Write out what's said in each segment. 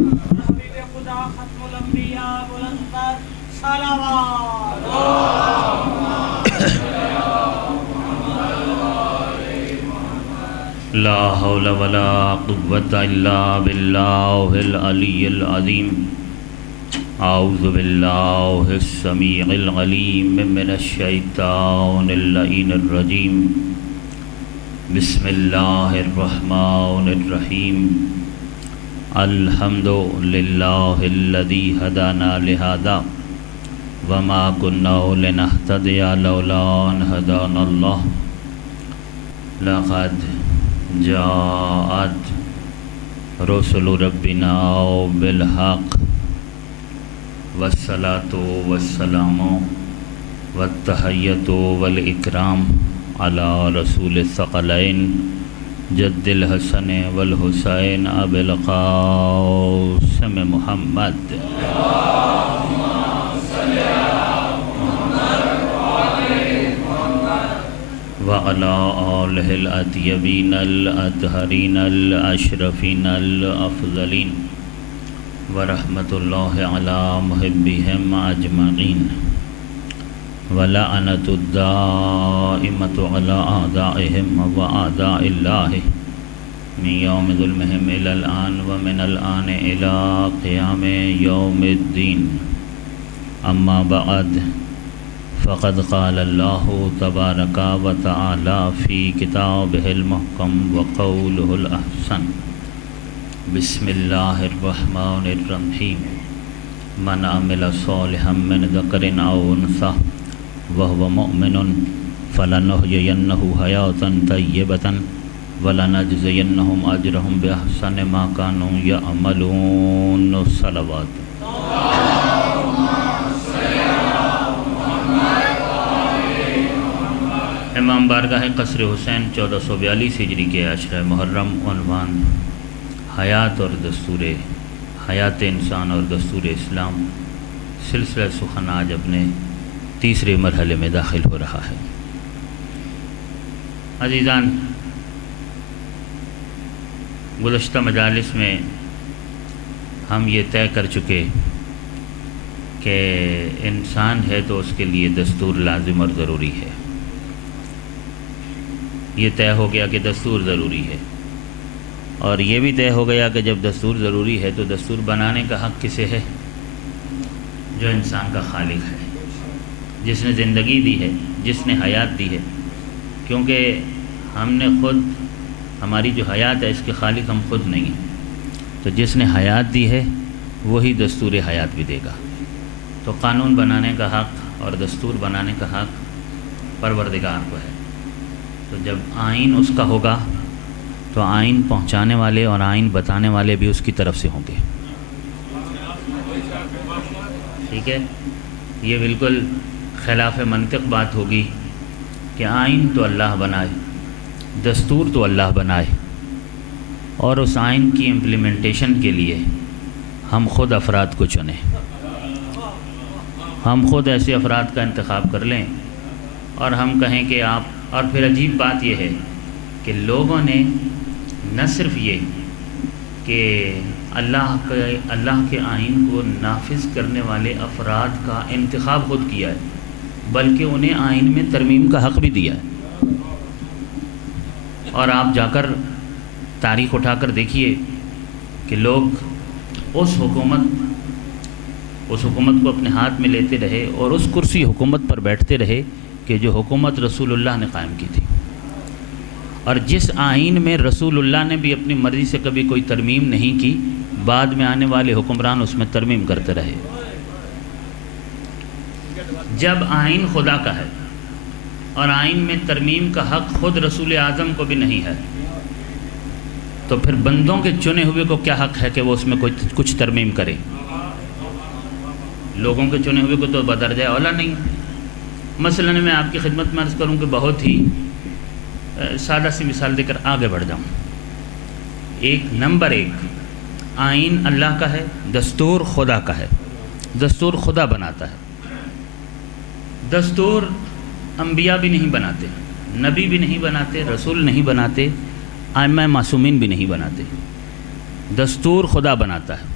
حبیب خدا ختم الانبیاء بلند پر صلوات لا حول ولا قوة الا باللہ العلی العظیم اعوذ باللہ السمیع العلیم من الشیطان اللعین الرجیم بسم اللہ الرحمن الرحیم الحمد للہ الذی ہدانا لہذا وما كنا لنهتدی لولا ان ہدانا اللہ لقد جاءت رسل ربنا بالحق والصلاة والسلام والتحیۃ والاکرام علی رسول الثقلین جد الحسن والحسین ابی القاسم محمد وعلى آلہ الأطیبین الأطہرین الأشرفین الأفضلین ورحمۃ اللہ علی محبہم اجمعین ولعنۃ الدائمۃ علی اعدائہم واعداء اللہ من یوم ظلمہم الی الآن ومن الآن الی قیام یوم الدین اما بعد فقد قال اللہ تبارک و تعالی فی کتابہ المحکم وقولہ الاحسن بسم اللہ الرحمن الرحیم من عمل صالحا من ذکر او انثی وهو مؤمن فلنحیینہ حیاۃ طیبۃ ولنجزینہم اجرہم بأحسن ما كانوا یعملون صلوات امام بارگاہ قصر حسین 1442 ہجری کے عشرہ محرم عنوان حیات اور دستور حیات انسان اور دستور اسلام سلسلہ سخن آج اپنے تیسرے مرحلے میں داخل ہو رہا ہے۔ عزیزان، گزشتہ مجالس میں ہم یہ طے کر چکے کہ انسان ہے تو اس کے لیے دستور لازم اور ضروری ہے۔ یہ طے ہو گیا کہ دستور ضروری ہے، اور یہ بھی طے ہو گیا کہ جب دستور ضروری ہے تو دستور بنانے کا حق کسے ہے؟ جو انسان کا خالق ہے، جس نے زندگی دی ہے، جس نے حیات دی ہے، کیونکہ ہم نے خود، ہماری جو حیات ہے اس کے خالق ہم خود نہیں ہیں، تو جس نے حیات دی ہے وہی دستور حیات بھی دے گا۔ تو قانون بنانے کا حق اور دستور بنانے کا حق پروردگار کو ہے۔ تو جب آئین اس کا ہوگا تو آئین پہنچانے والے اور آئین بتانے والے بھی اس کی طرف سے ہوں گے۔ ٹھیک ہے، یہ بالکل خلاف منطق بات ہوگی کہ آئین تو اللہ بنائے، دستور تو اللہ بنائے، اور اس آئین کی امپلیمنٹیشن کے لیے ہم خود افراد کو چنیں، ہم خود ایسے افراد کا انتخاب کر لیں اور ہم کہیں کہ آپ، اور پھر عجیب بات یہ ہے کہ لوگوں نے نہ صرف یہ کہ اللہ کے آئین کو نافذ کرنے والے افراد کا انتخاب خود کیا ہے، بلکہ انہیں آئین میں ترمیم کا حق بھی دیا ہے۔ اور آپ جا کر تاریخ اٹھا کر دیکھیے کہ لوگ اس حکومت کو اپنے ہاتھ میں لیتے رہے اور اس کرسی حکومت پر بیٹھتے رہے کہ جو حکومت رسول اللہ نے قائم کی تھی، اور جس آئین میں رسول اللہ نے بھی اپنی مرضی سے کبھی کوئی ترمیم نہیں کی، بعد میں آنے والے حکمران اس میں ترمیم کرتے رہے۔ جب آئین خدا کا ہے اور آئین میں ترمیم کا حق خود رسول اعظم کو بھی نہیں ہے، تو پھر بندوں کے چنے ہوئے کو کیا حق ہے کہ وہ اس میں کچھ ترمیم کرے؟ لوگوں کے چنے ہوئے کو تو بدرجہ اولا نہیں۔ مثلا میں آپ کی خدمت میں عرض کروں کہ بہت ہی سادہ سی مثال دے کر آگے بڑھ جاؤں۔ نمبر ایک، آئین اللہ کا ہے، دستور خدا کا ہے، دستور خدا بناتا ہے۔ دستور انبیاء بھی نہیں بناتے، نبی بھی نہیں بناتے، رسول نہیں بناتے، ائمہ معصومین بھی نہیں بناتے، دستور خدا بناتا ہے۔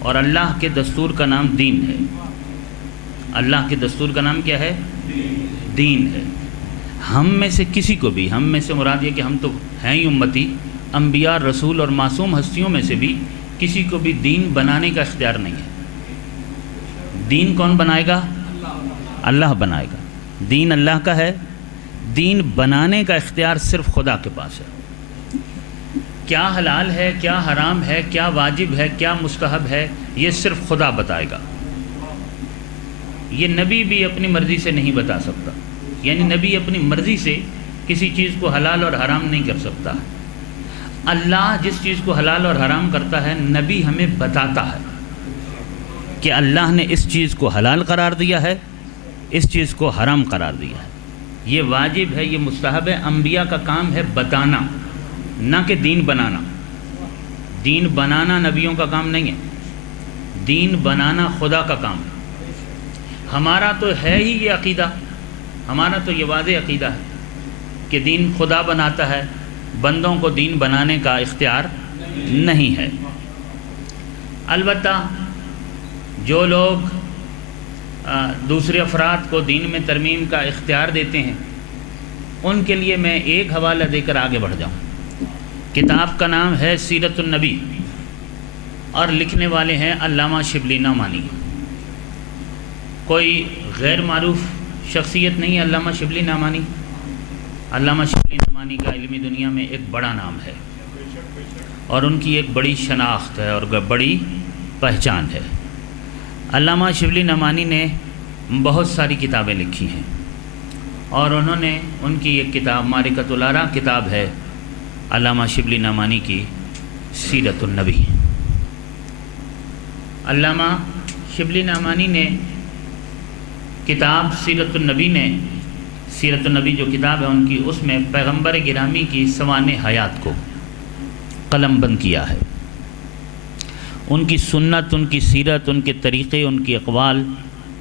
اور اللہ کے دستور کا نام دین ہے۔ اللہ کے دستور کا نام کیا ہے؟ دین ہے۔ ہم میں سے کسی کو بھی، ہم میں سے مراد یہ کہ ہم تو ہیں ہی امتی، انبیاء، رسول اور معصوم ہستیوں میں سے بھی کسی کو بھی دین بنانے کا اختیار نہیں ہے۔ دین کون بنائے گا؟ اللہ بنائے گا۔ دین اللہ کا ہے، دین بنانے کا اختیار صرف خدا کے پاس ہے۔ کیا حلال ہے، کیا حرام ہے، کیا واجب ہے، کیا مستحب ہے، یہ صرف خدا بتائے گا۔ یہ نبی بھی اپنی مرضی سے نہیں بتا سکتا، یعنی نبی اپنی مرضی سے کسی چیز کو حلال اور حرام نہیں کر سکتا۔ اللہ جس چیز کو حلال اور حرام کرتا ہے، نبی ہمیں بتاتا ہے کہ اللہ نے اس چیز کو حلال قرار دیا ہے، اس چیز کو حرام قرار دیا ہے، یہ واجب ہے، یہ مستحب ہے۔ انبیاء کا کام ہے بتانا، نہ کہ دین بنانا۔ دین بنانا نبیوں کا کام نہیں ہے، دین بنانا خدا کا کام ہے۔ ہمارا تو ہے ہی یہ عقیدہ، ہمارا تو یہ واضح عقیدہ ہے کہ دین خدا بناتا ہے، بندوں کو دین بنانے کا اختیار نہیں ہے۔ البتہ جو لوگ دوسرے افراد کو دین میں ترمیم کا اختیار دیتے ہیں، ان کے لیے میں ایک حوالہ دے کر آگے بڑھ جاؤں۔ کتاب کا نام ہے سیرت النبی اور لکھنے والے ہیں علامہ شبلی نعمانی۔ کوئی غیر معروف شخصیت نہیں ہے علامہ شبلی نعمانی۔ علامہ شبلی نعمانی کا علمی دنیا میں ایک بڑا نام ہے اور ان کی ایک بڑی شناخت ہے اور بڑی پہچان ہے۔ علامہ شبلی نعمانی نے بہت ساری کتابیں لکھی ہیں اور انہوں نے ان کی ایک کتاب معرکۃ الآراء کتاب ہے علامہ شبلی نعمانی کی سیرت النبی۔ علامہ شبلی نعمانی نے کتاب سیرت النبی جو کتاب ہے ان کی، اس میں پیغمبر گرامی کی سوانح حیات کو قلم بند کیا ہے۔ ان کی سنت، ان کی سیرت، ان کے طریقے، ان کی اقوال،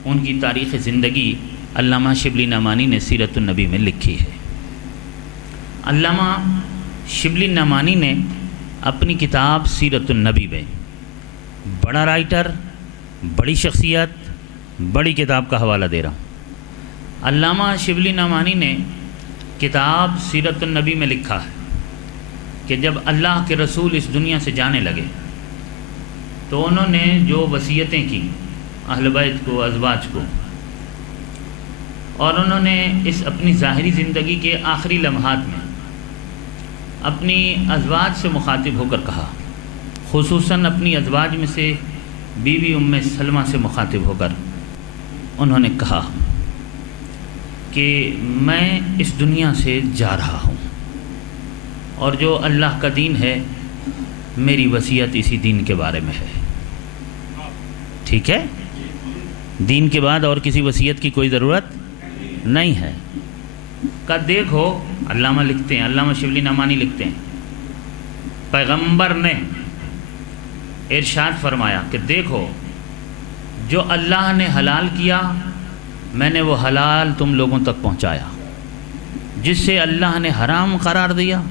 ان کی تاریخ زندگی علامہ شبلی نعمانی نے سیرت النبی میں لکھی ہے۔ علامہ شبلی نعمانی نے اپنی کتاب سیرت النبی میں بڑا رائٹر، بڑی شخصیت، بڑی کتاب کا حوالہ دے رہا ہوں۔ علامہ شبلی نعمانی نے کتاب سیرت النبی میں لکھا ہے کہ جب اللہ کے رسول اس دنیا سے جانے لگے تو انہوں نے جو وصیتیں کی اہل بیت کو، ازواج کو، اور انہوں نے اس اپنی ظاہری زندگی کے آخری لمحات میں اپنی ازواج سے مخاطب ہو کر کہا، خصوصاً اپنی ازواج میں سے بی بی ام سلمہ سے مخاطب ہو کر انہوں نے کہا کہ میں اس دنیا سے جا رہا ہوں اور جو اللہ کا دین ہے میری وصیت اسی دین کے بارے میں ہے۔ ٹھیک ہے، دین کے بعد اور کسی وصیت کی کوئی ضرورت نہیں ہے۔ کہ دیکھو، علامہ لکھتے ہیں، علامہ شبلی نعمانی لکھتے ہیں، پیغمبر نے ارشاد فرمایا کہ دیکھو جو اللہ نے حلال کیا میں نے وہ حلال تم لوگوں تک پہنچایا، جس سے اللہ نے حرام قرار دیا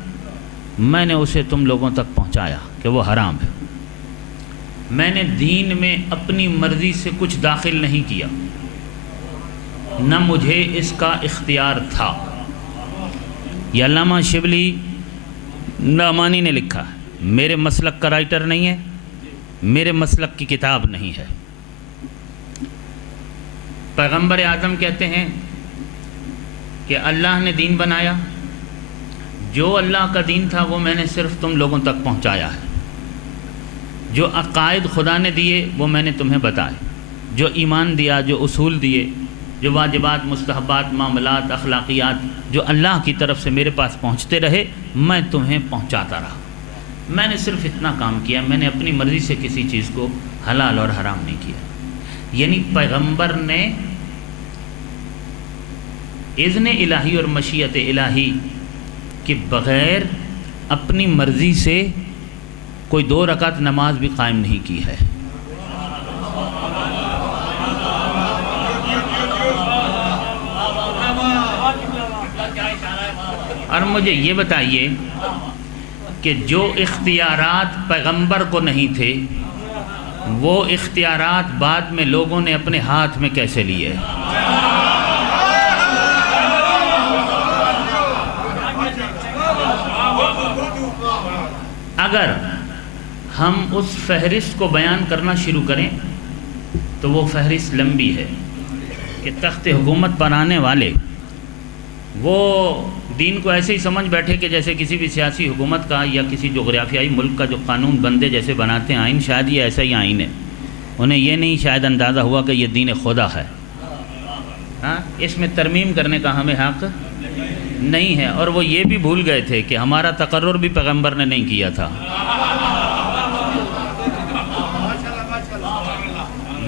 میں نے اسے تم لوگوں تک پہنچایا کہ وہ حرام ہے۔ میں نے دین میں اپنی مرضی سے کچھ داخل نہیں کیا، نہ مجھے اس کا اختیار تھا۔ یہ علامہ شبلی نعمانی نے لکھا ہے، میرے مسلک کا رائٹر نہیں ہے، میرے مسلک کی کتاب نہیں ہے۔ پیغمبر اعظم کہتے ہیں کہ اللہ نے دین بنایا، جو اللہ کا دین تھا وہ میں نے صرف تم لوگوں تک پہنچایا ہے، جو عقائد خدا نے دیے وہ میں نے تمہیں بتائے، جو ایمان دیا، جو اصول دیے، جو واجبات، مستحبات، معاملات، اخلاقیات جو اللہ کی طرف سے میرے پاس پہنچتے رہے میں تمہیں پہنچاتا رہا۔ میں نے صرف اتنا کام کیا، میں نے اپنی مرضی سے کسی چیز کو حلال اور حرام نہیں کیا۔ یعنی پیغمبر نے اذن الہی اور مشیت الہی کے بغیر اپنی مرضی سے کوئی 2 رکعت نماز بھی قائم نہیں کی ہے۔ اور مجھے یہ بتائیے کہ جو اختیارات پیغمبر کو نہیں تھے وہ اختیارات بعد میں لوگوں نے اپنے ہاتھ میں کیسے لیے؟ اگر ہم اس فہرست کو بیان کرنا شروع کریں تو وہ فہرست لمبی ہے کہ تخت حکومت پر آنے والے وہ دین کو ایسے ہی سمجھ بیٹھے کہ جیسے کسی بھی سیاسی حکومت کا یا کسی جغرافیائی ملک کا جو قانون بندے جیسے بناتے ہیں آئین، شاید یہ ایسا ہی آئین ہے. انہیں یہ نہیں شاید اندازہ ہوا کہ یہ دین خدا ہے. ہاں، اس میں ترمیم کرنے کا ہمیں حق نہیں ہے. اور وہ یہ بھی بھول گئے تھے کہ ہمارا تقرر بھی پیغمبر نے نہیں کیا تھا.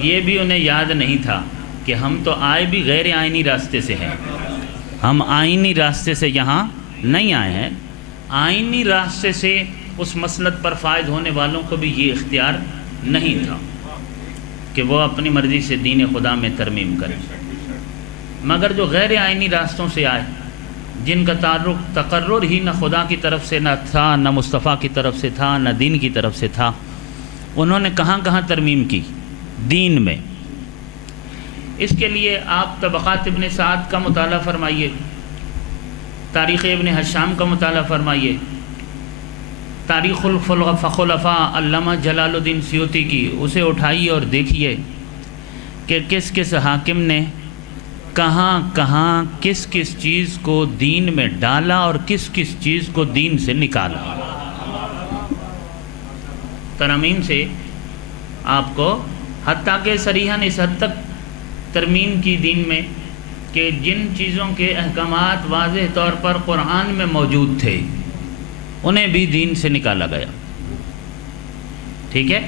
یہ بھی انہیں یاد نہیں تھا کہ ہم تو آئے بھی غیر آئینی راستے سے ہیں. ہم آئینی راستے سے یہاں نہیں آئے ہیں. آئینی راستے سے اس مسلک پر فائز ہونے والوں کو بھی یہ اختیار نہیں تھا کہ وہ اپنی مرضی سے دین خدا میں ترمیم کریں. مگر جو غیر آئینی راستوں سے آئے، جن کا تعلق تقرر ہی نہ خدا کی طرف سے نہ تھا، نہ مصطفیٰ کی طرف سے تھا، نہ دین کی طرف سے تھا، انہوں نے کہاں کہاں ترمیم کی دین میں. اس کے لیے آپ طبقات ابن سعد کا مطالعہ فرمائیے، تاریخ ابن حشام کا مطالعہ فرمائیے، تاریخ الخلفاء علامہ جلال الدین سیوطی کی اسے اٹھائیے اور دیکھیے کہ کس کس حاکم نے کہاں کہاں کس کس چیز کو دین میں ڈالا اور کس کس چیز کو دین سے نکالا. ترمیم سے آپ کو حتیٰ کہ صریحاً اس حد تک ترمیم کی دین میں کہ جن چیزوں کے احکامات واضح طور پر قرآن میں موجود تھے انہیں بھی دین سے نکالا گیا. ٹھیک ہے،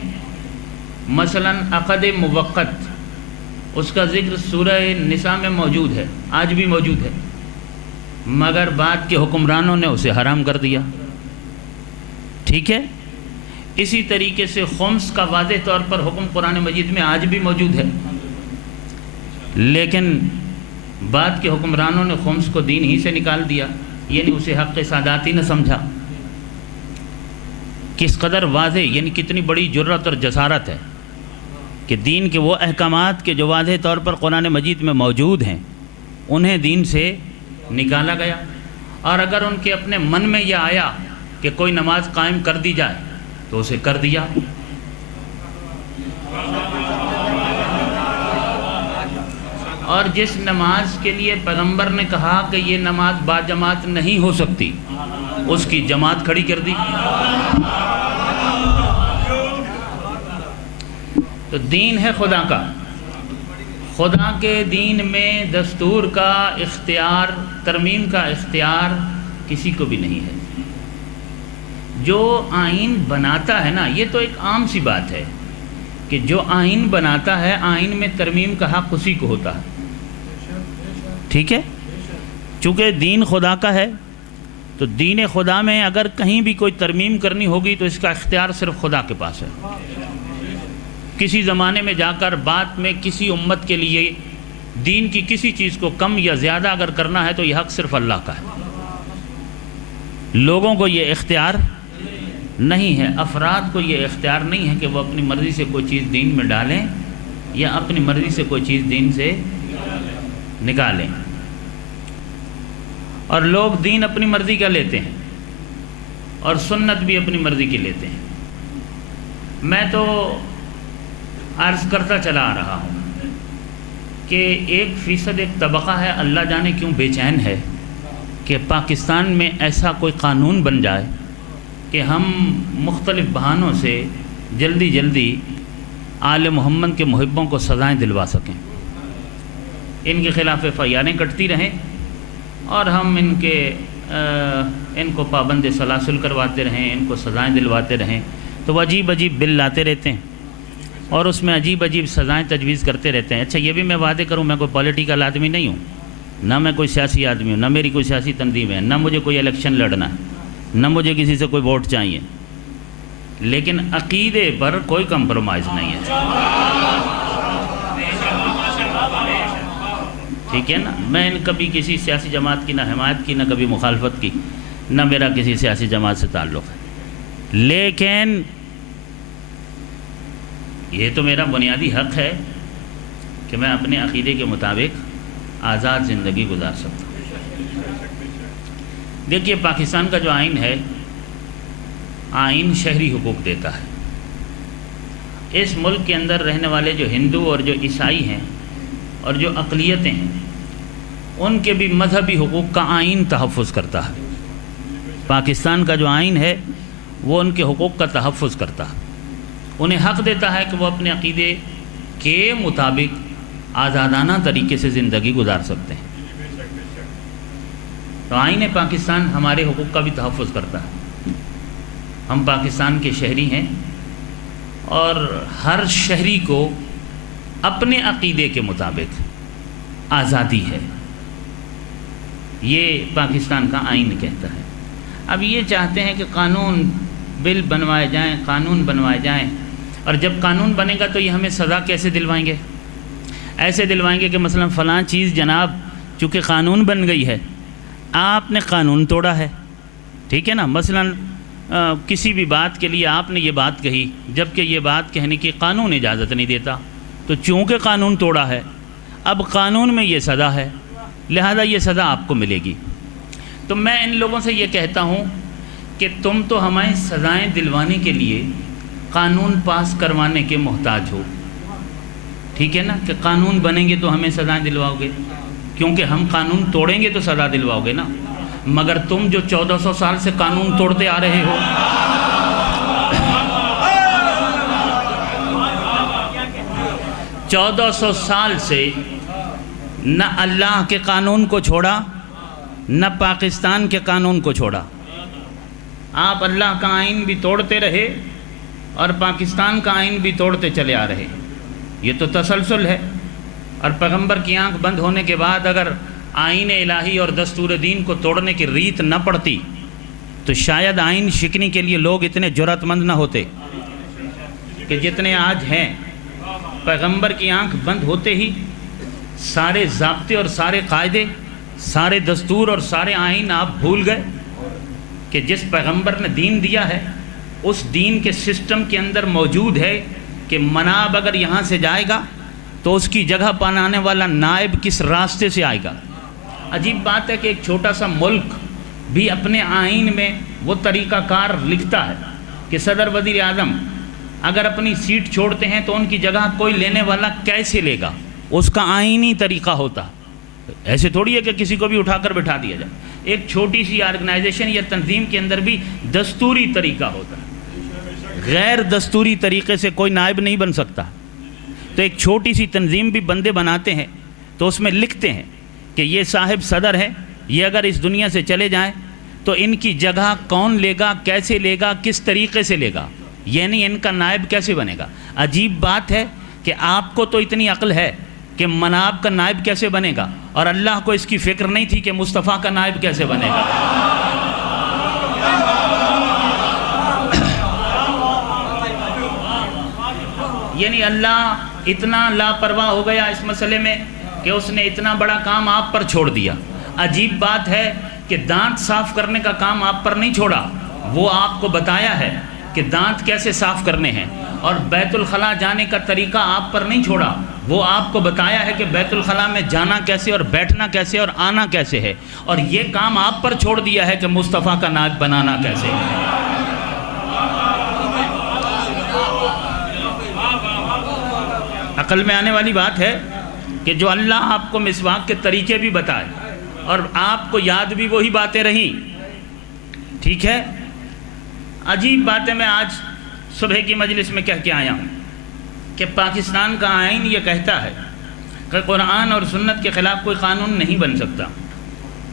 مثلاً عقد موقت، اس کا ذکر سورہ نساء میں موجود ہے، آج بھی موجود ہے، مگر بعد کے حکمرانوں نے اسے حرام کر دیا. ٹھیک ہے، اسی طریقے سے خمس کا واضح طور پر حکم قرآن مجید میں آج بھی موجود ہے، لیکن بعد کے حکمرانوں نے خمس کو دین ہی سے نکال دیا، یعنی اسے حق ساداتی نہ سمجھا. کس قدر واضح، یعنی کتنی بڑی جرأت اور جسارت ہے کہ دین کے وہ احکامات کے جو واضح طور پر قرآن مجید میں موجود ہیں انہیں دین سے نکالا گیا. اور اگر ان کے اپنے من میں یہ آیا کہ کوئی نماز قائم کر دی جائے تو اسے کر دیا. اور جس نماز کے لیے پیغمبر نے کہا کہ یہ نماز با جماعت نہیں ہو سکتی، اس کی جماعت کھڑی کر دی. تو دین ہے خدا کا. خدا کے دین میں دستور کا اختیار، ترمیم کا اختیار کسی کو بھی نہیں ہے. جو آئین بناتا ہے نا، یہ تو ایک عام سی بات ہے کہ جو آئین بناتا ہے آئین میں ترمیم کا حق اسی کو ہوتا ہے. ٹھیک ہے، چونکہ دین خدا کا ہے تو دین خدا میں اگر کہیں بھی کوئی ترمیم کرنی ہوگی تو اس کا اختیار صرف خدا کے پاس ہے. کسی زمانے میں جا کر بعد میں کسی امت کے لیے دین کی کسی چیز کو کم یا زیادہ اگر کرنا ہے تو یہ حق صرف اللہ کا ہے. لوگوں کو یہ اختیار نہیں ہے، افراد کو یہ اختیار نہیں ہے کہ وہ اپنی مرضی سے کوئی چیز دین میں ڈالیں یا اپنی مرضی سے کوئی چیز دین سے نکالیں. اور لوگ دین اپنی مرضی کا لیتے ہیں اور سنت بھی اپنی مرضی کی لیتے ہیں. میں تو عرض کرتا چلا آ رہا ہوں کہ 1% ایک طبقہ ہے، اللہ جانے کیوں بے چین ہے کہ پاکستان میں ایسا کوئی قانون بن جائے کہ ہم مختلف بہانوں سے جلدی جلدی آل محمد کے محبوں کو سزائیں دلوا سکیں. ان کے خلاف FIR کٹتی رہیں اور ہم ان کو پابند سلاسل کرواتے رہیں، ان کو سزائیں دلواتے رہیں. تو وہ عجیب عجیب بل لاتے رہتے ہیں اور اس میں عجیب عجیب سزائیں تجویز کرتے رہتے ہیں. اچھا، یہ بھی میں وعدے کروں، میں کوئی پولیٹیکل آدمی نہیں ہوں، نہ میں کوئی سیاسی آدمی ہوں، نہ میری کوئی سیاسی تنظیم ہے، نہ مجھے کوئی الیکشن لڑنا ہے، نہ مجھے کسی سے کوئی ووٹ چاہیے، لیکن عقیدے پر کوئی کمپرومائز نہیں ہے. ٹھیک ہے نا، میں کبھی کسی سیاسی جماعت کی نہ حمایت کی، نہ کبھی مخالفت کی، نہ میرا کسی سیاسی جماعت سے تعلق ہے، لیکن یہ تو میرا بنیادی حق ہے کہ میں اپنے عقیدے کے مطابق آزاد زندگی گزار سکتا ہوں۔ دیکھیے پاکستان کا جو آئین ہے، آئین شہری حقوق دیتا ہے۔ اس ملک کے اندر رہنے والے جو ہندو اور جو عیسائی ہیں اور جو اقلیتیں ہیں، ان کے بھی مذہبی حقوق کا آئین تحفظ کرتا ہے۔ پاکستان کا جو آئین ہے وہ ان کے حقوق کا تحفظ کرتا ہے، انہیں حق دیتا ہے کہ وہ اپنے عقیدے کے مطابق آزادانہ طریقے سے زندگی گزار سکتے ہیں۔ تو آئین پاکستان ہمارے حقوق کا بھی تحفظ کرتا ہے۔ ہم پاکستان کے شہری ہیں اور ہر شہری کو اپنے عقیدے کے مطابق آزادی ہے، یہ پاکستان کا آئین کہتا ہے۔ اب یہ چاہتے ہیں کہ قانون بل بنوائے جائیں، قانون بنوائے جائیں، اور جب قانون بنے گا تو یہ ہمیں سزا کیسے دلوائیں گے؟ ایسے دلوائیں گے کہ مثلا فلاں چیز جناب چونکہ قانون بن گئی ہے، آپ نے قانون توڑا ہے، ٹھیک ہے نا، مثلا کسی بھی بات کے لیے آپ نے یہ بات کہی جبکہ یہ بات کہنے کی قانون اجازت نہیں دیتا، تو چونکہ قانون توڑا ہے اب قانون میں یہ سزا ہے، لہذا یہ سزا آپ کو ملے گی۔ تو میں ان لوگوں سے یہ کہتا ہوں کہ تم تو ہمیں سزائیں دلوانے کے لیے قانون پاس کروانے کے محتاج ہو، ٹھیک ہے نا، کہ قانون بنیں گے تو ہمیں سزائیں دلواؤ گے، کیونکہ ہم قانون توڑیں گے تو سزا دلواؤ گے نا، مگر تم جو 1400 سال سے قانون توڑتے آ رہے ہو، چودہ سو سال سے نہ اللہ کے قانون کو چھوڑا نہ پاکستان کے قانون کو چھوڑا، آپ اللہ کا آئین بھی توڑتے رہے اور پاکستان کا آئین بھی توڑتے چلے آ رہے، یہ تو تسلسل ہے۔ اور پیغمبر کی آنکھ بند ہونے کے بعد اگر آئین الہی اور دستور دین کو توڑنے کی ریت نہ پڑتی تو شاید آئین شکنی کے لیے لوگ اتنے جرأت مند نہ ہوتے کہ جتنے آج ہیں۔ پیغمبر کی آنکھ بند ہوتے ہی سارے ضابطے اور سارے قاعدے، سارے دستور اور سارے آئین آپ بھول گئے کہ جس پیغمبر نے دین دیا ہے اس دین کے سسٹم کے اندر موجود ہے کہ مناب اگر یہاں سے جائے گا تو اس کی جگہ بنانے والا نائب کس راستے سے آئے گا۔ عجیب بات ہے کہ ایک چھوٹا سا ملک بھی اپنے آئین میں وہ طریقہ کار لکھتا ہے کہ صدر وزیر اعظم اگر اپنی سیٹ چھوڑتے ہیں تو ان کی جگہ کوئی لینے والا کیسے لے گا، اس کا آئینی طریقہ ہوتا۔ ایسے تھوڑی ہے کہ کسی کو بھی اٹھا کر بٹھا دیا جائے، ایک چھوٹی سی آرگنائزیشن یا تنظیم کے اندر بھی دستوری طریقہ ہوتا ہے، غیر دستوری طریقے سے کوئی نائب نہیں بن سکتا۔ تو ایک چھوٹی سی تنظیم بھی بندے بناتے ہیں تو اس میں لکھتے ہیں کہ یہ صاحب صدر ہے، یہ اگر اس دنیا سے چلے جائیں تو ان کی جگہ کون لے گا، کیسے لے گا، کس طریقے سے لے گا، یعنی ان کا نائب کیسے بنے گا۔ عجیب بات ہے کہ آپ کو تو اتنی عقل ہے کہ مناب کا نائب کیسے بنے گا، اور اللہ کو اس کی فکر نہیں تھی کہ مصطفیٰ کا نائب کیسے بنے گا۔ یعنی اللہ اتنا لاپرواہ ہو گیا اس مسئلے میں کہ اس نے اتنا بڑا کام آپ پر چھوڑ دیا۔ عجیب بات ہے کہ دانت صاف کرنے کا کام آپ پر نہیں چھوڑا، وہ آپ کو بتایا ہے کہ دانت کیسے صاف کرنے ہیں، اور بیت الخلاء جانے کا طریقہ آپ پر نہیں چھوڑا، وہ آپ کو بتایا ہے کہ بیت الخلاء میں جانا کیسے اور بیٹھنا کیسے اور آنا کیسے ہے، اور یہ کام آپ پر چھوڑ دیا ہے کہ مصطفیٰ کا نائب بنانا کیسے ہے۔ عقل میں آنے والی بات ہے کہ جو اللہ آپ کو مسواک کے طریقے بھی بتائے اور آپ کو یاد بھی وہی باتیں رہیں، ٹھیک ہے۔ عجیب بات ہے، میں آج صبح کی مجلس میں کہہ کے آیا ہوں کہ پاکستان کا آئین یہ کہتا ہے کہ قرآن اور سنت کے خلاف کوئی قانون نہیں بن سکتا،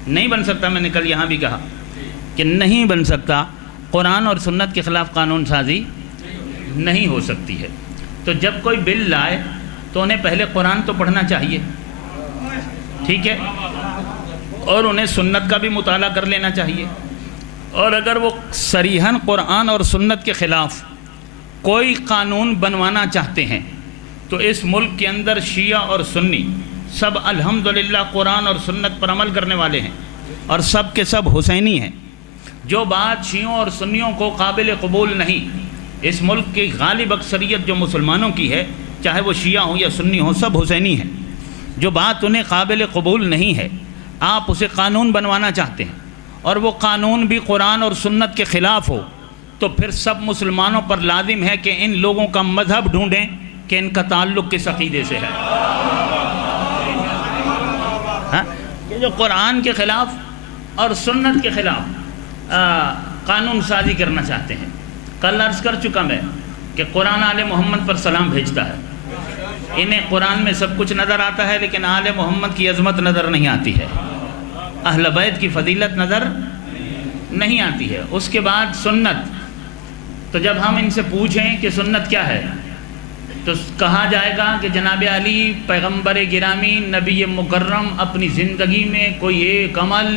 نہیں بن سکتا۔ میں نے کل یہاں بھی کہا کہ نہیں بن سکتا، قرآن اور سنت کے خلاف قانون سازی نہیں ہو سکتی ہے۔ تو جب کوئی بل لائے تو انہیں پہلے قرآن تو پڑھنا چاہیے، ٹھیک ہے، اور انہیں سنت کا بھی مطالعہ کر لینا چاہیے، اور اگر وہ صریحاً قرآن اور سنت کے خلاف کوئی قانون بنوانا چاہتے ہیں تو اس ملک کے اندر شیعہ اور سنی سب الحمدللہ قرآن اور سنت پر عمل کرنے والے ہیں، اور سب کے سب حسینی ہیں۔ جو بات شیعوں اور سنیوں کو قابل قبول نہیں اس ملک کی غالب اکثریت جو مسلمانوں کی ہے، چاہے وہ شیعہ ہوں یا سنی ہوں، سب حسینی ہیں۔ جو بات انہیں قابل قبول نہیں ہے، آپ اسے قانون بنوانا چاہتے ہیں، اور وہ قانون بھی قرآن اور سنت کے خلاف ہو، تو پھر سب مسلمانوں پر لازم ہے کہ ان لوگوں کا مذہب ڈھونڈیں کہ ان کا تعلق کس عقیدے سے ہے۔ ہاں، یہ جو قرآن کے خلاف اور سنت کے خلاف قانون سازی کرنا چاہتے ہیں۔ کل عرض کر چکا میں کہ قرآن آل محمد پر سلام بھیجتا ہے۔ انہیں قرآن میں سب کچھ نظر آتا ہے، لیکن آل محمد کی عظمت نظر نہیں آتی ہے، اہل بیت کی فضیلت نظر نہیں آتی ہے۔ اس کے بعد سنت، تو جب ہم ان سے پوچھیں کہ سنت کیا ہے تو کہا جائے گا کہ جناب علی پیغمبر گرامی نبی مکرم اپنی زندگی میں کوئی ایک عمل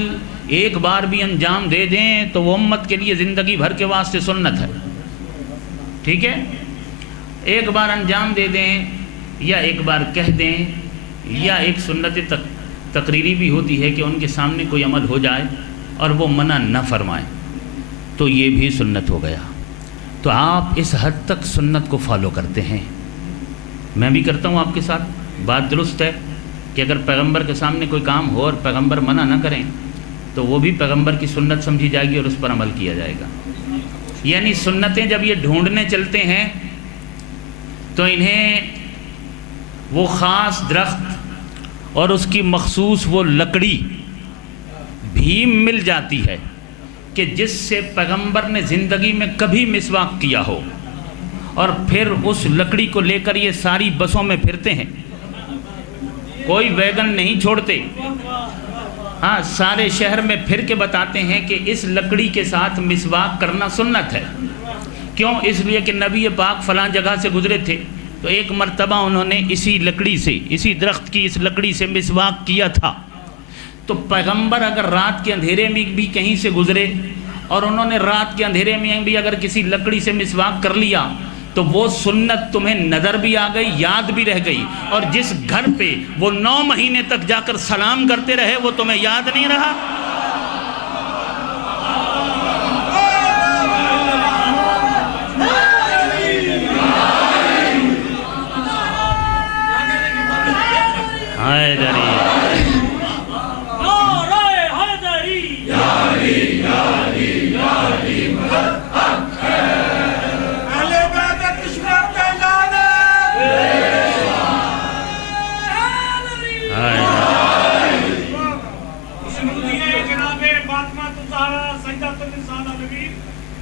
ایک بار بھی انجام دے دیں تو وہ امت کے لیے زندگی بھر کے واسطے سنت ہے۔ ٹھیک ہے، ایک بار انجام دے دیں یا ایک بار کہہ دیں، یا ایک سنت تقریری بھی ہوتی ہے کہ ان کے سامنے کوئی عمل ہو جائے اور وہ منع نہ فرمائیں، تو یہ بھی سنت ہو گیا۔ تو آپ اس حد تک سنت کو فالو کرتے ہیں، میں بھی کرتا ہوں آپ کے ساتھ۔ بات درست ہے کہ اگر پیغمبر کے سامنے کوئی کام ہو اور پیغمبر منع نہ کریں تو وہ بھی پیغمبر کی سنت سمجھی جائے گی اور اس پر عمل کیا جائے گا۔ یعنی سنتیں جب یہ ڈھونڈنے چلتے ہیں تو انہیں وہ خاص درخت اور اس کی مخصوص وہ لکڑی بھی مل جاتی ہے کہ جس سے پیغمبر نے زندگی میں کبھی مسواک کیا ہو، اور پھر اس لکڑی کو لے کر یہ ساری بسوں میں پھرتے ہیں، کوئی ویگن نہیں چھوڑتے، ہاں سارے شہر میں پھر کے بتاتے ہیں کہ اس لکڑی کے ساتھ مسواک کرنا سنت ہے۔ کیوں؟ اس لیے کہ نبی پاک فلاں جگہ سے گزرے تھے تو ایک مرتبہ انہوں نے اسی لکڑی سے، اسی درخت کی اس لکڑی سے مسواک کیا تھا۔ تو پیغمبر اگر رات کے اندھیرے میں بھی کہیں سے گزرے اور انہوں نے رات کے اندھیرے میں بھی اگر کسی لکڑی سے مسواک کر لیا تو وہ سنت تمہیں نظر بھی آ گئی، یاد بھی رہ گئی، اور جس گھر پہ وہ 9 مہینے تک جا کر سلام کرتے رہے وہ تمہیں یاد نہیں رہا۔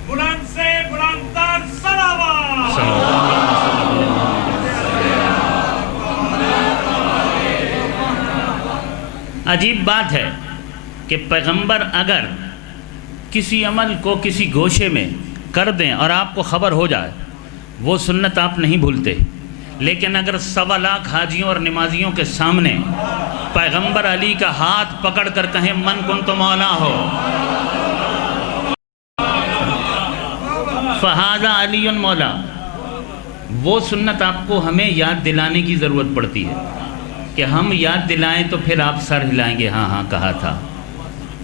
بلند سے بلند تر صلوات۔ عجیب بات ہے کہ پیغمبر اگر کسی عمل کو کسی گوشے میں کر دیں اور آپ کو خبر ہو جائے وہ سنت آپ نہیں بھولتے، لیکن اگر 1.25 لاکھ حاجیوں اور نمازیوں کے سامنے پیغمبر علی کا ہاتھ پکڑ کر کہیں من کنت مولا ہو فہذا علی مولا، وہ سنت آپ کو ہمیں یاد دلانے کی ضرورت پڑتی ہے کہ ہم یاد دلائیں تو پھر آپ سر ہلائیں گے ہاں ہاں کہا تھا،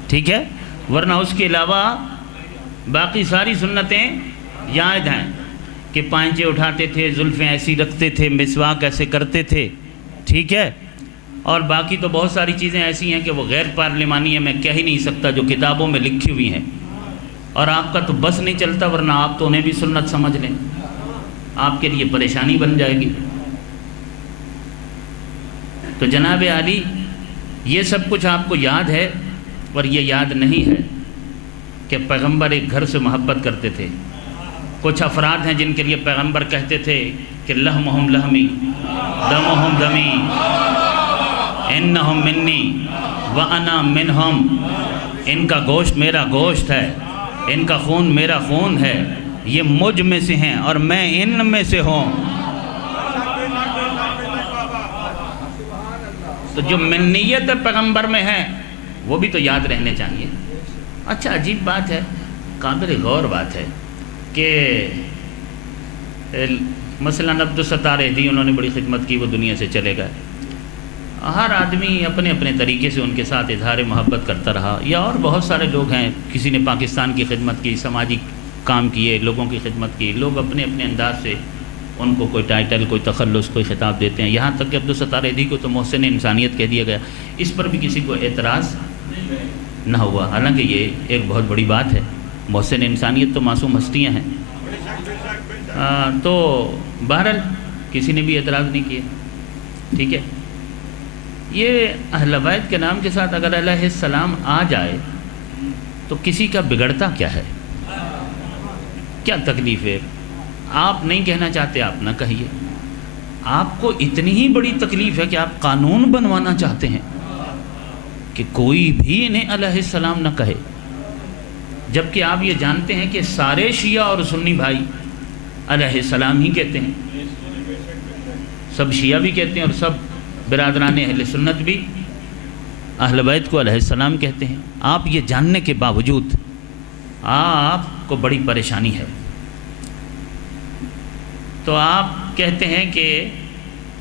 ٹھیک ہے، ورنہ اس کے علاوہ باقی ساری سنتیں یاد ہیں کہ پائنچے اٹھاتے تھے، زلفیں ایسی رکھتے تھے، مسواک ایسے کرتے تھے، ٹھیک ہے، اور باقی تو بہت ساری چیزیں ایسی ہیں کہ وہ غیر پارلیمانی ہیں، میں کہہ ہی نہیں سکتا، جو کتابوں میں لکھی ہوئی ہیں، اور آپ کا تو بس نہیں چلتا، ورنہ آپ تو انہیں بھی سنت سمجھ لیں، آپ کے لیے پریشانی بن جائے گی۔ تو جناب علی یہ سب کچھ آپ کو یاد ہے، اور یہ یاد نہیں ہے کہ پیغمبر ایک گھر سے محبت کرتے تھے۔ کچھ افراد ہیں جن کے لیے پیغمبر کہتے تھے کہ لحمہم لحمی دمہم دمی انہم منی وانا منہم، ان کا گوشت میرا گوشت ہے، ان کا خون میرا خون ہے، یہ مجھ میں سے ہیں اور میں ان میں سے ہوں۔ تو جو منیت پیغمبر میں ہے وہ بھی تو یاد رہنے چاہیے۔ اچھا عجیب بات ہے، قابل غور بات ہے کہ مثلا عبدالستار اہدی انہوں نے بڑی خدمت کی، وہ دنیا سے چلے گئے، ہر آدمی اپنے اپنے طریقے سے ان کے ساتھ اظہار محبت کرتا رہا، یا اور بہت سارے لوگ ہیں، کسی نے پاکستان کی خدمت کی، سماجی کام کیے، لوگوں کی خدمت کی، لوگ اپنے اپنے انداز سے ان کو کوئی ٹائٹل، کوئی تخلص، کوئی خطاب دیتے ہیں، یہاں تک کہ عبدالستار ایدھی کو تو محسن انسانیت کہہ دیا گیا، اس پر بھی کسی کو اعتراض نہ ہوا، حالانکہ یہ ایک بہت بڑی بات ہے، محسن انسانیت تو معصوم ہستیاں ہیں، تو بہرحال کسی نے بھی اعتراض نہیں کیا، ٹھیک ہے۔ یہ اہل بیت کے نام کے ساتھ اگر علیہ السلام آ جائے تو کسی کا بگڑتا کیا ہے؟ کیا تکلیف ہے؟ آپ نہیں کہنا چاہتے آپ نہ کہیے، آپ کو اتنی ہی بڑی تکلیف ہے کہ آپ قانون بنوانا چاہتے ہیں کہ کوئی بھی انہیں علیہ السلام نہ کہے، جبکہ آپ یہ جانتے ہیں کہ سارے شیعہ اور سنی بھائی علیہ السلام ہی کہتے ہیں، سب شیعہ بھی کہتے ہیں اور سب برادران اہل سنت بھی اہل بیت کو علیہ السلام کہتے ہیں۔ آپ یہ جاننے کے باوجود آپ کو بڑی پریشانی ہے، تو آپ کہتے ہیں کہ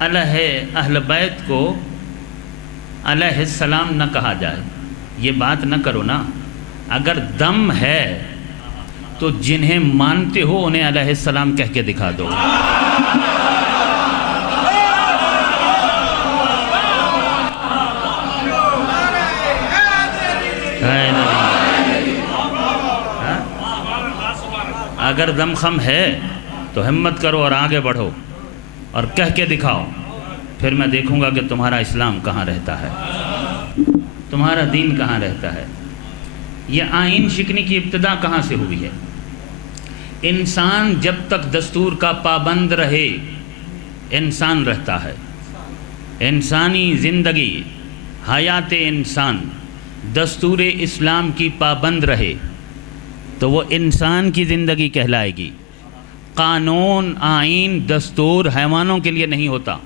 اہل بیت کو علیہ السلام نہ کہا جائے۔ یہ بات نہ کرو نا، اگر دم ہے تو جنہیں مانتے ہو انہیں علیہ السلام کہہ کے دکھا دو۔ اگر دم خم ہے تو ہمت کرو اور آگے بڑھو اور کہہ کے دکھاؤ، پھر میں دیکھوں گا کہ تمہارا اسلام کہاں رہتا ہے، تمہارا دین کہاں رہتا ہے۔ یہ آئین شکنی کی ابتدا کہاں سے ہوئی ہے؟ انسان جب تک دستور کا پابند رہے انسان رہتا ہے، انسانی زندگی، حیات انسان دستور اسلام کی پابند رہے تو وہ انسان کی زندگی کہلائے گی۔ قانون، آئین، دستور حیوانوں کے لیے نہیں ہوتا۔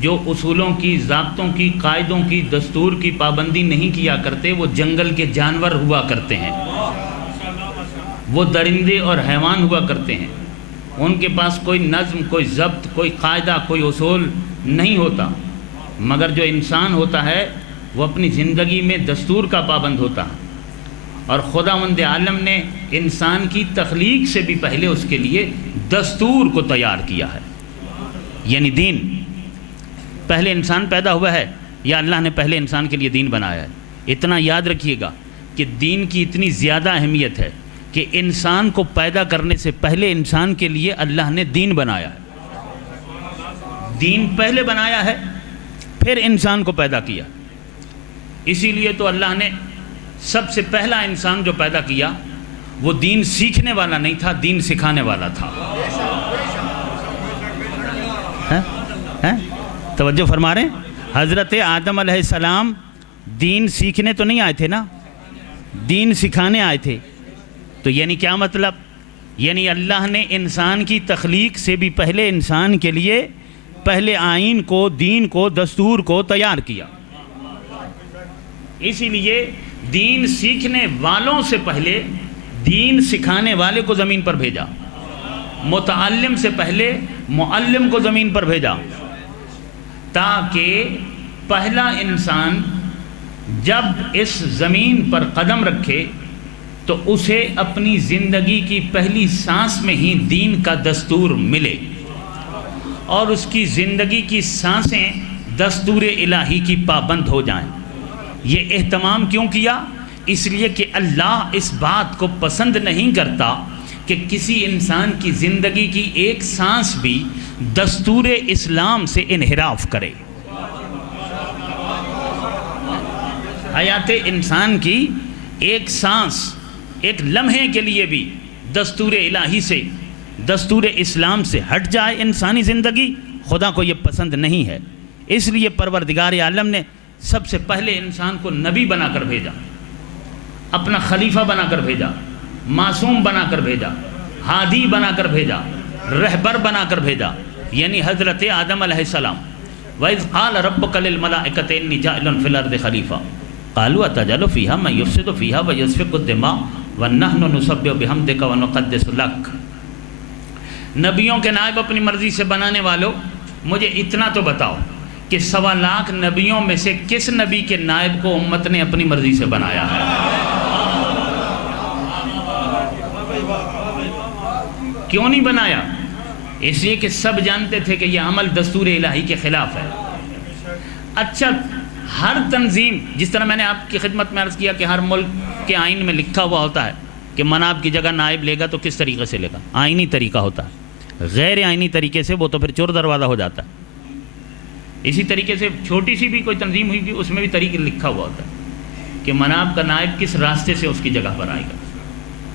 جو اصولوں کی، ضابطوں کی، قاعدوں کی، دستور کی پابندی نہیں کیا کرتے وہ جنگل کے جانور ہوا کرتے ہیں، وہ درندے اور حیوان ہوا کرتے ہیں، ان کے پاس کوئی نظم، کوئی ضبط، کوئی قاعدہ، کوئی اصول نہیں ہوتا، مگر جو انسان ہوتا ہے وہ اپنی زندگی میں دستور کا پابند ہوتا ہے، اور خداوند عالم نے انسان کی تخلیق سے بھی پہلے اس کے لیے دستور کو تیار کیا ہے، یعنی دین۔ پہلے انسان پیدا ہوا ہے یا اللہ نے پہلے انسان کے لیے دین بنایا ہے؟ اتنا یاد رکھیے گا کہ دین کی اتنی زیادہ اہمیت ہے کہ انسان کو پیدا کرنے سے پہلے انسان کے لیے اللہ نے دین بنایا ہے، دین پہلے بنایا ہے پھر انسان کو پیدا کیا۔ اسی لیے تو اللہ نے سب سے پہلا انسان جو پیدا کیا وہ دین سیکھنے والا نہیں تھا، دین سکھانے والا تھا۔ توجہ فرما رہے ہیں؟ حضرت آدم علیہ السلام دین سیکھنے تو نہیں آئے تھے نا، دین سکھانے آئے تھے۔ تو یعنی کیا مطلب؟ یعنی اللہ نے انسان کی تخلیق سے بھی پہلے انسان کے لیے پہلے آئین کو، دین کو، دستور کو تیار کیا۔ اسی لیے دین سیکھنے والوں سے پہلے دین سکھانے والے کو زمین پر بھیجا، متعلم سے پہلے معلم کو زمین پر بھیجا، تاکہ پہلا انسان جب اس زمین پر قدم رکھے تو اسے اپنی زندگی کی پہلی سانس میں ہی دین کا دستور ملے، اور اس کی زندگی کی سانسیں دستور الہی کی پابند ہو جائیں۔ یہ اہتمام کیوں کیا؟ اس لیے کہ اللہ اس بات کو پسند نہیں کرتا کہ کسی انسان کی زندگی کی ایک سانس بھی دستور اسلام سے انحراف کرے۔ حیات انسان کی ایک سانس، ایک لمحے کے لیے بھی دستور الہی سے، دستور اسلام سے ہٹ جائے انسانی زندگی، خدا کو یہ پسند نہیں ہے۔ اس لیے پروردگار عالم نے سب سے پہلے انسان کو نبی بنا کر بھیجا، اپنا خلیفہ بنا کر بھیجا، معصوم بنا کر بھیجا، ہادی بنا کر بھیجا، رہبر بنا کر بھیجا، یعنی حضرت آدم علیہ السلام۔ وَإِذْ قَالَ رَبُّكَ لِلْمَلَائِكَةِ إِنِّي جَاعِلٌ فِي الْأَرْضِ خَلِيفَةً قَالُوا أَتَجْعَلُ فِيهَا مَن يُفْسِدُ فِيهَا وَيَسْفِكُ الدِّمَاءَ وَنَحْنُ نُسَبِّحُ بِحَمْدِكَ وَنُقَدِّسُ لَكَ۔ نبیوں کے نائب اپنی مرضی سے بنانے والوں، مجھے اتنا تو بتاؤ کہ 1.25 لاکھ نبیوں میں سے کس نبی کے نائب کو امت نے اپنی مرضی سے بنایا ہے؟ کیوں نہیں بنایا؟ اس لیے کہ سب جانتے تھے کہ یہ عمل دستور الہی کے خلاف ہے۔ اچھا، ہر تنظیم، جس طرح میں نے آپ کی خدمت میں عرض کیا کہ ہر ملک کے آئین میں لکھا ہوا ہوتا ہے کہ مناب کی جگہ نائب لے گا تو کس طریقے سے لے گا، آئینی طریقہ ہوتا ہے، غیر آئینی طریقے سے وہ تو پھر چور دروازہ ہو جاتا ہے۔ اسی طریقے سے چھوٹی سی بھی کوئی تنظیم ہوئی گی، اس میں بھی طریقہ لکھا ہوا ہوتا ہے کہ مناب کا نائب کس راستے سے اس کی جگہ پر آئے گا۔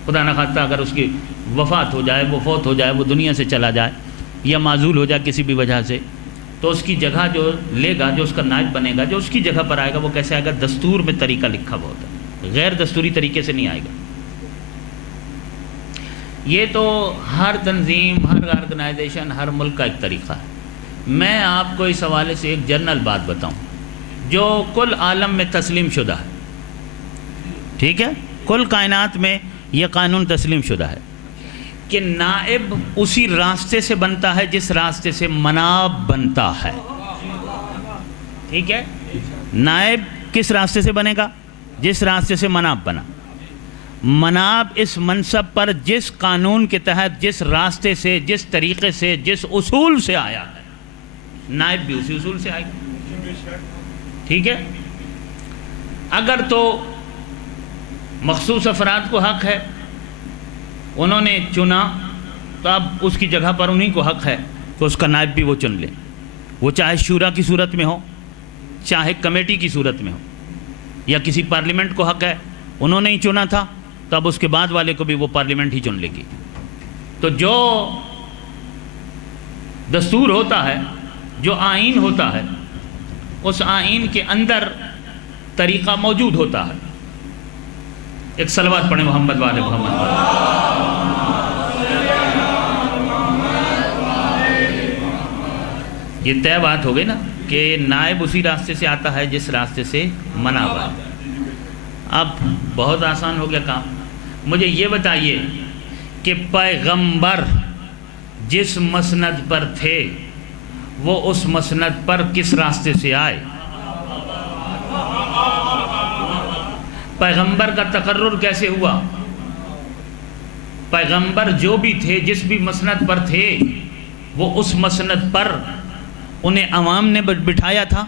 خدا نخواستہ اگر اس کی وفات ہو جائے، وہ فوت ہو جائے، وہ دنیا سے چلا جائے یا معزول ہو جائے کسی بھی وجہ سے، تو اس کی جگہ جو لے گا، جو اس کا نائب بنے گا، جو اس کی جگہ پر آئے گا، وہ کیسے آئے گا؟ دستور میں طریقہ لکھا ہوا ہوتا ہے، غیر دستوری طریقے سے نہیں آئے گا۔ یہ تو ہر تنظیم، ہر آرگنائزیشن، ہر ملک کا ایک طریقہ ہے۔ میں آپ کو اس حوالے سے ایک جنرل بات بتاؤں جو کل عالم میں تسلیم شدہ ہے، ٹھیک ہے؟ کل کائنات میں یہ قانون تسلیم شدہ ہے کہ نائب اسی راستے سے بنتا ہے جس راستے سے مناب بنتا ہے، ٹھیک ہے؟ نائب کس راستے سے بنے گا؟ جس راستے سے مناب بنا۔ مناب اس منصب پر جس قانون کے تحت، جس راستے سے، جس طریقے سے، جس اصول سے آیا ہے، نائب بھی اسی اصول سے آئے گا، ٹھیک ہے؟ اگر تو مخصوص افراد کو حق ہے، انہوں نے چنا، تو اب اس کی جگہ پر انہیں کو حق ہے کہ اس کا نائب بھی وہ چن لے، وہ چاہے شورا کی صورت میں ہو، چاہے کمیٹی کی صورت میں ہو، یا کسی پارلیمنٹ کو حق ہے، انہوں نے ہی چنا تھا تو اب اس کے بعد والے کو بھی وہ پارلیمنٹ ہی چن لے گی۔ تو جو دستور ہوتا ہے، جو آئین ہوتا ہے، اس آئین کے اندر طریقہ موجود ہوتا ہے۔ ایک صلوات پڑھیں محمد والے محمد والے۔ یہ طے بات ہو گئی نا کہ نائب اسی راستے سے آتا ہے جس راستے سے مناب آتا ہے۔ اب بہت آسان ہو گیا کام۔ مجھے یہ بتائیے کہ پیغمبر جس مسند پر تھے وہ اس مسند پر کس راستے سے آئے؟ پیغمبر کا تقرر کیسے ہوا؟ پیغمبر جو بھی تھے، جس بھی مسند پر تھے، وہ اس مسند پر انہیں عوام نے بٹھایا تھا،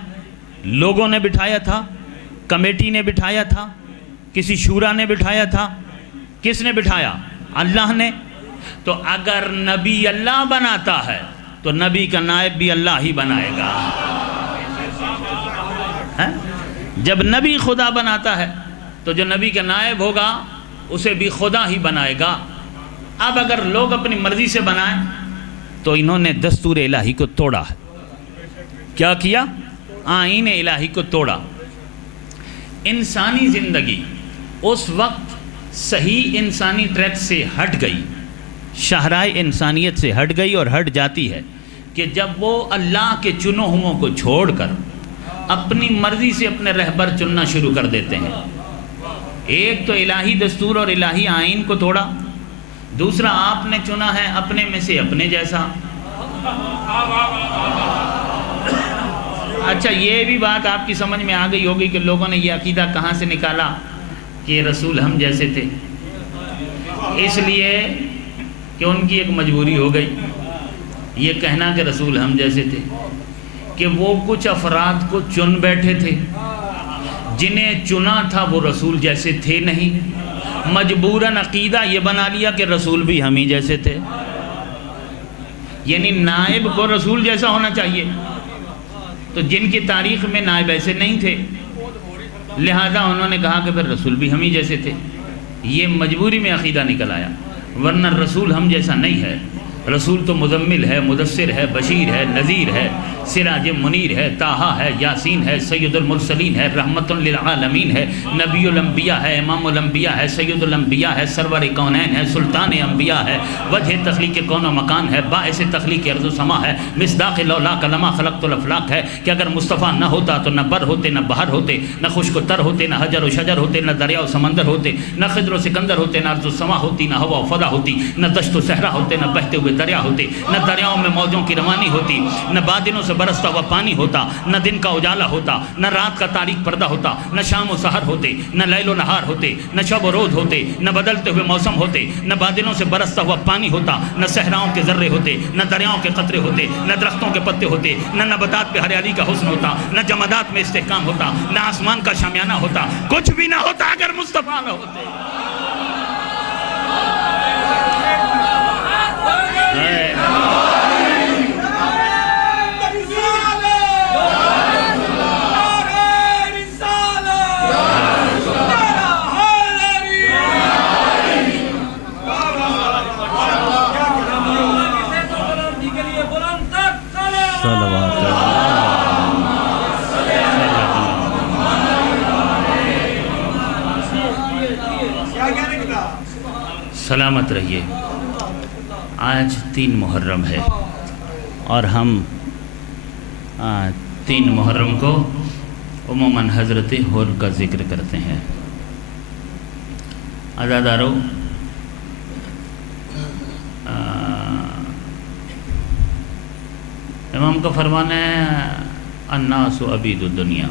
لوگوں نے بٹھایا تھا، کمیٹی نے بٹھایا تھا، کسی شورا نے بٹھایا تھا، کس نے بٹھایا؟ اللہ نے۔ تو اگر نبی اللہ بناتا ہے تو نبی کا نائب بھی اللہ ہی بنائے گا۔ جب نبی خدا بناتا ہے تو جو نبی کا نائب ہوگا اسے بھی خدا ہی بنائے گا۔ اب اگر لوگ اپنی مرضی سے بنائیں تو انہوں نے دستور الہی کو توڑا ہے۔ کیا کیا؟ آئین الہی کو توڑا۔ انسانی زندگی اس وقت صحیح انسانی ٹریک سے ہٹ گئی، شاہراہ انسانیت سے ہٹ گئی اور ہٹ جاتی ہے کہ جب وہ اللہ کے چنو ہوں کو چھوڑ کر اپنی مرضی سے اپنے رہبر چننا شروع کر دیتے ہیں۔ ایک تو الہی دستور اور الہی آئین کو توڑا، دوسرا آپ نے چنا ہے اپنے میں سے اپنے جیسا۔ اچھا، یہ بھی بات آپ کی سمجھ میں آ گئی ہوگی کہ لوگوں نے یہ عقیدہ کہاں سے نکالا کہ رسول ہم جیسے تھے؟ اس لیے کہ ان کی ایک مجبوری ہو گئی یہ کہنا کہ رسول ہم جیسے تھے، کہ وہ کچھ افراد کو چن بیٹھے تھے، جنہیں چنا تھا وہ رسول جیسے تھے نہیں، مجبوراً عقیدہ یہ بنا لیا کہ رسول بھی ہم ہی جیسے تھے، یعنی نائب کو رسول جیسا ہونا چاہیے۔ تو جن کی تاریخ میں نائب ایسے نہیں تھے، لہذا انہوں نے کہا کہ پھر رسول بھی ہم ہی جیسے تھے۔ یہ مجبوری میں عقیدہ نکل آیا، ورنہ رسول ہم جیسا نہیں ہے۔ رسول تو مزمل ہے، مدثر ہے، بشیر ہے، نذیر ہے، سراج منیر ہے، طٰہٰ ہے، یاسین ہے، سید المرسلین ہے، رحمت للعالمین ہے، نبی الانبیاء ہے، امام الانبیاء ہے، سید الانبیاء ہے، سرور کونین ہے، سلطان انبیاء ہے، وجہ تخلیق کون و مکان ہے، باعث تخلیق ارض و سما ہے، مصداق لولاک لما خلقت الافلاق ہے کہ اگر مصطفیٰ نہ ہوتا تو نہ بر ہوتے، نہ بحر ہوتے، نہ خشک و تر ہوتے، نہ حجر و شجر ہوتے، نہ دریا و سمندر ہوتے، نہ خضر و سکندر ہوتے، نہ ارض و سما ہوتی، نہ ہوا و فضا ہوتی، نہ دشت و صحرا ہوتے، نہ بہتے ہوئے دریا ہوتے، نہ دریاؤں میں موجوں کی روانی ہوتی، نہ بادلوں سے برستا ہوا پانی ہوتا، نہ دن کا اجالا ہوتا، نہ رات کا تاریک پردہ ہوتا، نہ شام و سحر ہوتے، نہ لیل و نہار ہوتے، نہ شب و روز ہوتے، نہ بدلتے ہوئے موسم ہوتے، نہ بادلوں سے برستا ہوا پانی ہوتا، نہ صحراؤں کے ذرے ہوتے، نہ دریاؤں کے قطرے ہوتے، نہ درختوں کے پتے ہوتے، نہ نباتات پہ ہریالی کا حسن ہوتا، نہ جمادات میں استحکام ہوتا، نہ آسمان کا شامیانہ ہوتا، کچھ بھی نہ ہوتا اگر مصطفیٰ نہ ہوتے۔ سلامت رہیے۔ آج 3 محرم ہے اور ہم 3 محرم کو عموماً حضرت حر کا ذکر کرتے ہیں۔ عزادارو، امام کا فرمان ہے الناس عبید الدنیا،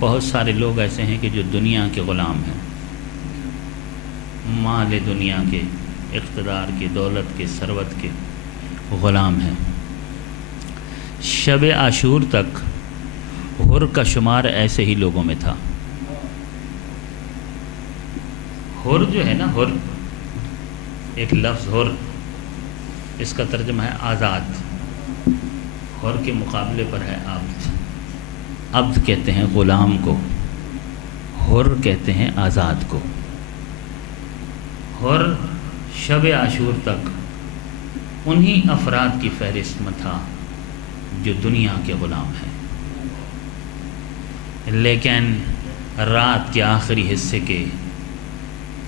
بہت سارے لوگ ایسے ہیں کہ جو دنیا کے غلام ہیں، مال دنیا کے، اقتدار کے، دولت کے، ثروت کے غلام ہیں۔ شب عاشور تک حر کا شمار ایسے ہی لوگوں میں تھا۔ حر جو ہے نا، حر ایک لفظ حر، اس کا ترجمہ ہے آزاد۔ حر کے مقابلے پر ہے عبد۔ عبد کہتے ہیں غلام کو، حر کہتے ہیں آزاد کو۔ حر شب عاشور تک انہی افراد کی فہرست میں تھا جو دنیا کے غلام ہیں، لیکن رات کے آخری حصے کے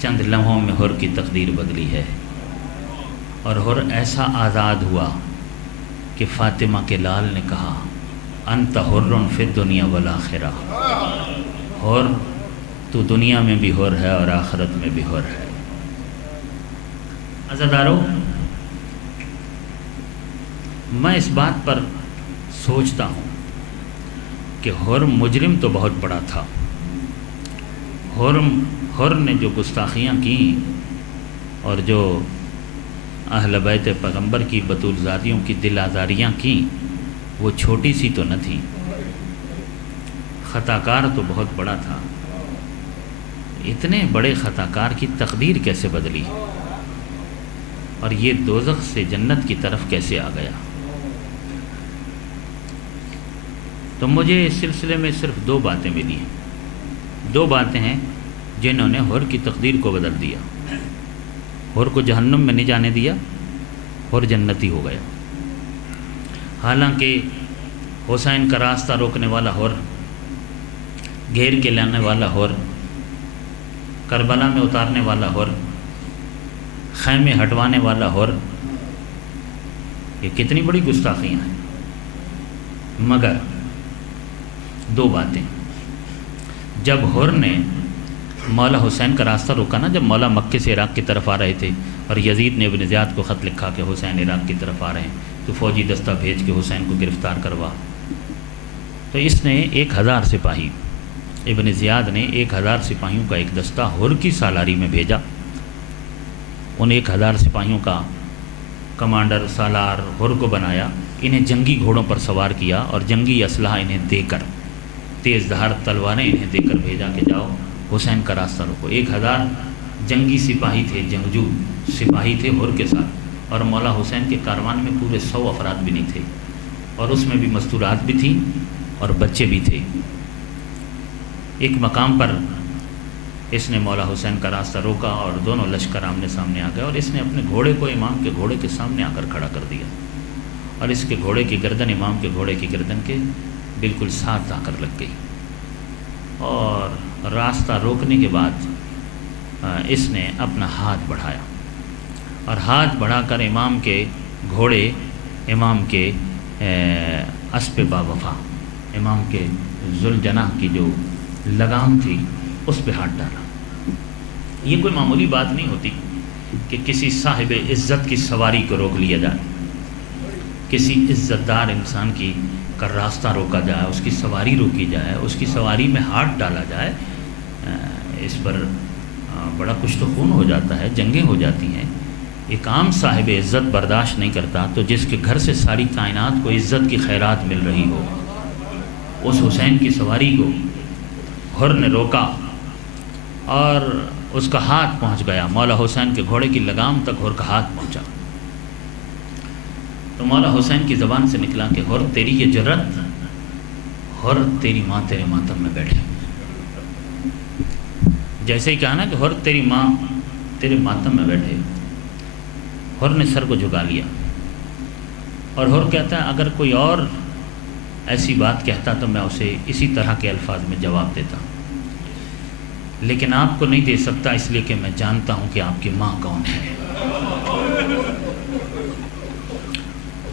چند لمحوں میں حر کی تقدیر بدلی ہے، اور حر ایسا آزاد ہوا کہ فاطمہ کے لال نے کہا انت حر فی الدنیا والآخرہ، حر تو دنیا میں بھی حر ہے اور آخرت میں بھی حر ہے۔ عزادارو، میں اس بات پر سوچتا ہوں کہ حر مجرم تو بہت بڑا تھا۔ حر نے جو گستاخیاں کیں اور جو اہل بیت پیغمبر کی بطول زادیوں کی دل آزاریاں کیں، وہ چھوٹی سی تو نہ تھیں، خطاکار تو بہت بڑا تھا۔ اتنے بڑے خطاکار کی تقدیر کیسے بدلی اور یہ دوزخ سے جنت کی طرف کیسے آ گیا؟ تو مجھے اس سلسلے میں صرف 2 باتیں ملی ہیں۔ 2 باتیں ہیں جنہوں نے حر کی تقدیر کو بدل دیا۔ حر کو جہنم میں نہیں جانے دیا، حر جنتی ہو گیا۔ حالانکہ حسین کا راستہ روکنے والا حر، گھیر کے لانے والا حر، کربلا میں اتارنے والا حر، خیمے ہٹوانے والا حر، یہ کتنی بڑی گستاخیاں ہیں۔ مگر 2 باتیں، جب حر نے مولا حسین کا راستہ روکا نا، جب مولا مکے سے عراق کی طرف آ رہے تھے اور یزید نے ابن زیاد کو خط لکھا کہ حسین عراق کی طرف آ رہے ہیں، تو فوجی دستہ بھیج کے حسین کو گرفتار کروا، تو اس نے 1000 سپاہی، ابن زیاد نے 1000 سپاہیوں کا ایک دستہ حر کی سالاری میں بھیجا۔ ان 1000 سپاہیوں کا کمانڈر سالار حر کو بنایا، انہیں جنگی گھوڑوں پر سوار کیا اور جنگی اسلحہ انہیں دے کر، تیز دھار تلواریں انہیں دے کر بھیجا کہ جاؤ حسین کا راستہ روکو۔ 1000 جنگی سپاہی تھے، جنگجو سپاہی تھے حر کے ساتھ، اور مولا حسین کے کاروان میں پورے 100 افراد بھی نہیں تھے، اور اس میں بھی مستورات بھی تھیں اور بچے بھی تھے۔ ایک مقام پر اس نے مولا حسین کا راستہ روکا اور دونوں لشکر آمنے سامنے آ گئے، اور اس نے اپنے گھوڑے کو امام کے گھوڑے کے سامنے آ کر کھڑا کر دیا، اور اس کے گھوڑے کی گردن امام کے گھوڑے کی گردن کے بالکل ساتھ آ کر لگ گئی، اور راستہ روکنے کے بعد اس نے اپنا ہاتھ بڑھایا، اور ہاتھ بڑھا کر امام کے گھوڑے، امام کے اسب با وفا، امام کے ذوالجناح کی جو لگام تھی اس پہ ہاتھ ڈالا۔ یہ کوئی معمولی بات نہیں ہوتی کہ کسی صاحب عزت کی سواری کو روک لیا جائے۔ کسی عزت دار انسان کا راستہ روکا جائے، اس کی سواری روکی جائے، اس کی سواری میں ہاتھ ڈالا جائے، اس پر بڑا کچھ تو خون ہو جاتا ہے، جنگیں ہو جاتی ہیں۔ ایک عام صاحب عزت برداشت نہیں کرتا، تو جس کے گھر سے ساری کائنات کو عزت کی خیرات مل رہی ہو، اس حسین کی سواری کو حر نے روکا اور اس کا ہاتھ پہنچ گیا، مولا حسین کے گھوڑے کی لگام تک حر کا ہاتھ پہنچا۔ تو مولا حسین کی زبان سے نکلا کہ حر تیری یہ جرت، حر تیری ماں تیرے ماتم میں بیٹھے۔ جیسے ہی کہا نا کہ حر تیری ماں تیرے ماتم میں بیٹھے، حر نے سر کو جھکا لیا اور حر کہتا ہے اگر کوئی اور ایسی بات کہتا تو میں اسے اسی طرح کے الفاظ میں جواب دیتا، لیکن آپ کو نہیں دے سکتا، اس لیے کہ میں جانتا ہوں کہ آپ کی ماں کون ہے۔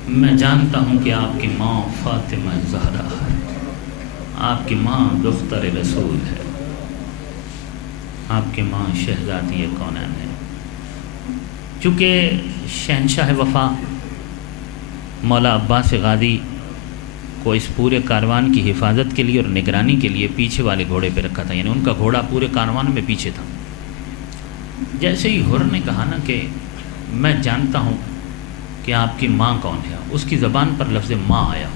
میں جانتا ہوں کہ آپ کی ماں فاطمہ زہرا ہے، آپ کی ماں دختر رسول ہے، آپ کی ماں شہزادی کونین ہے۔ چونکہ شہنشاہ وفا مولا عباس غازی کو اس پورے کاروان کی حفاظت کے لیے اور نگرانی کے لیے پیچھے والے گھوڑے پہ رکھا تھا، یعنی ان کا گھوڑا پورے کاروان میں پیچھے تھا۔ جیسے ہی حر نے کہا نا کہ میں جانتا ہوں کہ آپ کی ماں کون ہے، اس کی زبان پر لفظ ماں آیا۔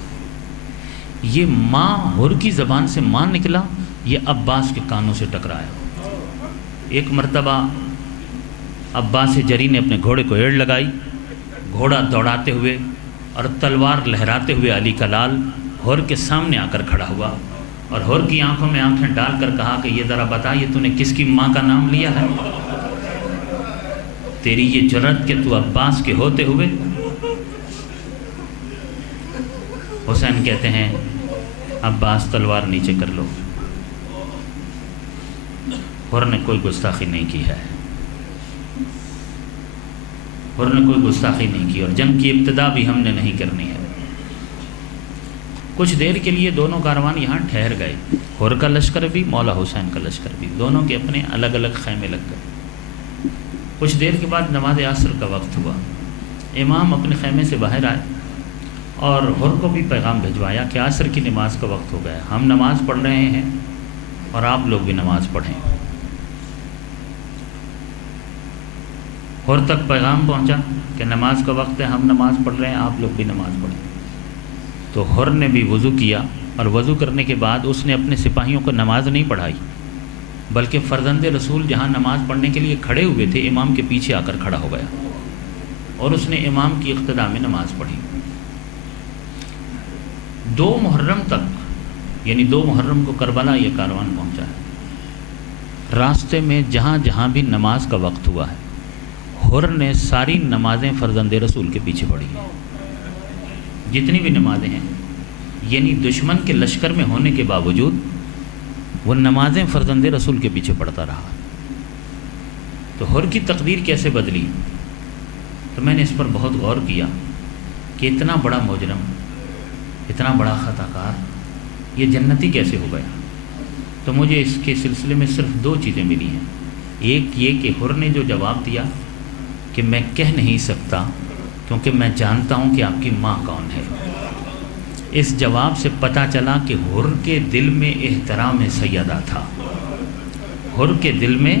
یہ ماں حر کی زبان سے ماں نکلا، یہ عباس کے کانوں سے ٹکرایا۔ ایک مرتبہ عباس جری نے اپنے گھوڑے کو ایڑ لگائی، گھوڑا دوڑاتے ہوئے اور تلوار لہراتے ہوئے علی کا لال حر کے سامنے آ کر کھڑا ہوا اور حر کی آنکھوں میں آنکھیں ڈال کر کہا کہ یہ ذرا بتا، یہ تو نے کس کی ماں کا نام لیا ہے؟ تیری یہ جرت کہ تو عباس کے ہوتے ہوئے۔ حسین کہتے ہیں عباس تلوار نیچے کر لو۔ حر نے کوئی گستاخی نہیں کی ہے، حر نے کوئی گستاخی نہیں کی، اور جنگ کی ابتدا بھی ہم نے نہیں کرنی ہے۔ کچھ دیر کے لیے دونوں کاروان یہاں ٹھہر گئے، حر کا لشکر بھی، مولا حسین کا لشکر بھی، دونوں کے اپنے الگ الگ خیمے لگ گئے۔ کچھ دیر کے بعد نماز عصر کا وقت ہوا، امام اپنے خیمے سے باہر آئے اور حر کو بھی پیغام بھجوایا کہ عصر کی نماز کا وقت ہو گیا، ہم نماز پڑھ رہے ہیں اور آپ لوگ بھی نماز پڑھیں۔ حر تک پیغام پہنچا کہ نماز کا وقت ہے، ہم نماز پڑھ رہے ہیں، آپ لوگ بھی نماز پڑھیں۔ تو حر نے بھی وضو کیا، اور وضو کرنے کے بعد اس نے اپنے سپاہیوں کو نماز نہیں پڑھائی، بلکہ فرزند رسول جہاں نماز پڑھنے کے لیے کھڑے ہوئے تھے امام کے پیچھے آ کر کھڑا ہو گیا اور اس نے امام کی اقتداء میں نماز پڑھی۔ 2 محرم تک، یعنی 2 محرم کو کربلا یہ کاروان پہنچا ہے۔ راستے میں جہاں جہاں بھی نماز کا وقت ہوا ہے، حر نے ساری نمازیں فرزند رسول کے پیچھے پڑھی، جتنی بھی نمازیں ہیں، یعنی دشمن کے لشکر میں ہونے کے باوجود وہ نمازیں فرزند رسول کے پیچھے پڑھتا رہا۔ تو حر کی تقدیر کیسے بدلی؟ تو میں نے اس پر بہت غور کیا کہ اتنا بڑا مجرم، اتنا بڑا خطا کار، یہ جنتی کیسے ہو گیا؟ تو مجھے اس کے سلسلے میں صرف 2 چیزیں ملی ہیں۔ ایک یہ کہ حر نے جو جواب دیا کہ میں کہہ نہیں سکتا کیونکہ میں جانتا ہوں کہ آپ کی ماں کون ہے، اس جواب سے پتہ چلا کہ حر کے دل میں احترام سیدہ تھا، حر کے دل میں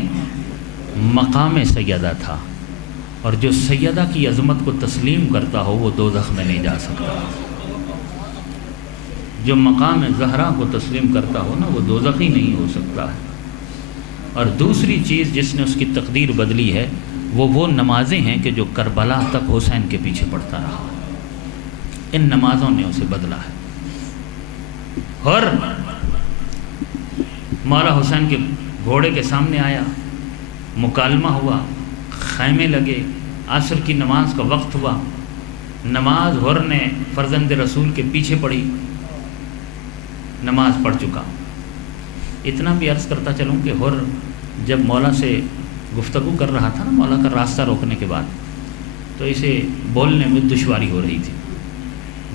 مقام سیدہ تھا، اور جو سیدہ کی عظمت کو تسلیم کرتا ہو وہ دوزخ میں نہیں جا سکتا، جو مقام زہرا کو تسلیم کرتا ہو نا وہ دوزخی نہیں ہو سکتا ہے۔ اور دوسری چیز جس نے اس کی تقدیر بدلی ہے وہ نمازیں ہیں کہ جو کربلا تک حسین کے پیچھے پڑتا رہا، ان نمازوں نے اسے بدلا ہے۔ حر مولا حسین کے گھوڑے کے سامنے آیا، مکالمہ ہوا، خیمے لگے، عصر کی نماز کا وقت ہوا، نماز حر نے فرزند رسول کے پیچھے پڑھی، نماز پڑھ چکا۔ اتنا بھی عرض کرتا چلوں کہ حر جب مولا سے گفتگو کر رہا تھا نا، مولا کا راستہ روکنے کے بعد، تو اسے بولنے میں دشواری ہو رہی تھی،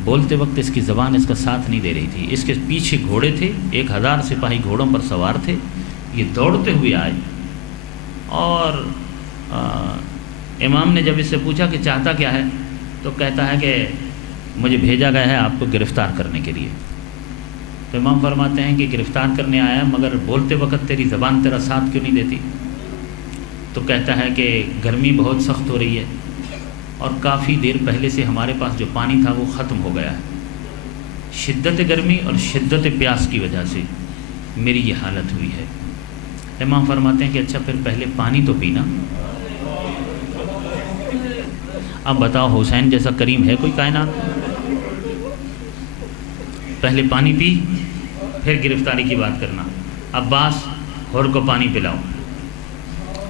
بولتے وقت اس کی زبان اس کا ساتھ نہیں دے رہی تھی۔ اس کے پیچھے گھوڑے تھے، 1000 سپاہی گھوڑوں پر سوار تھے، یہ دوڑتے ہوئے آئے اور امام نے جب اس سے پوچھا کہ چاہتا کیا ہے، تو کہتا ہے کہ مجھے بھیجا گیا ہے آپ کو گرفتار کرنے کے لیے۔ تو امام فرماتے ہیں کہ گرفتار کرنے آیا، مگر بولتے وقت تیری زبان تیرا ساتھ کیوں نہیں دیتی؟ تو کہتا ہے کہ گرمی بہت سخت ہو رہی ہے اور کافی دیر پہلے سے ہمارے پاس جو پانی تھا وہ ختم ہو گیا ہے، شدت گرمی اور شدت پیاس کی وجہ سے میری یہ حالت ہوئی ہے۔ امام فرماتے ہیں کہ اچھا پھر پہلے پانی تو پینا۔ اب بتاؤ حسین جیسا کریم ہے کوئی کائنات؟ پہلے پانی پی پھر گرفتاری کی بات کرنا۔ عباس ہور کو پانی پلاؤ،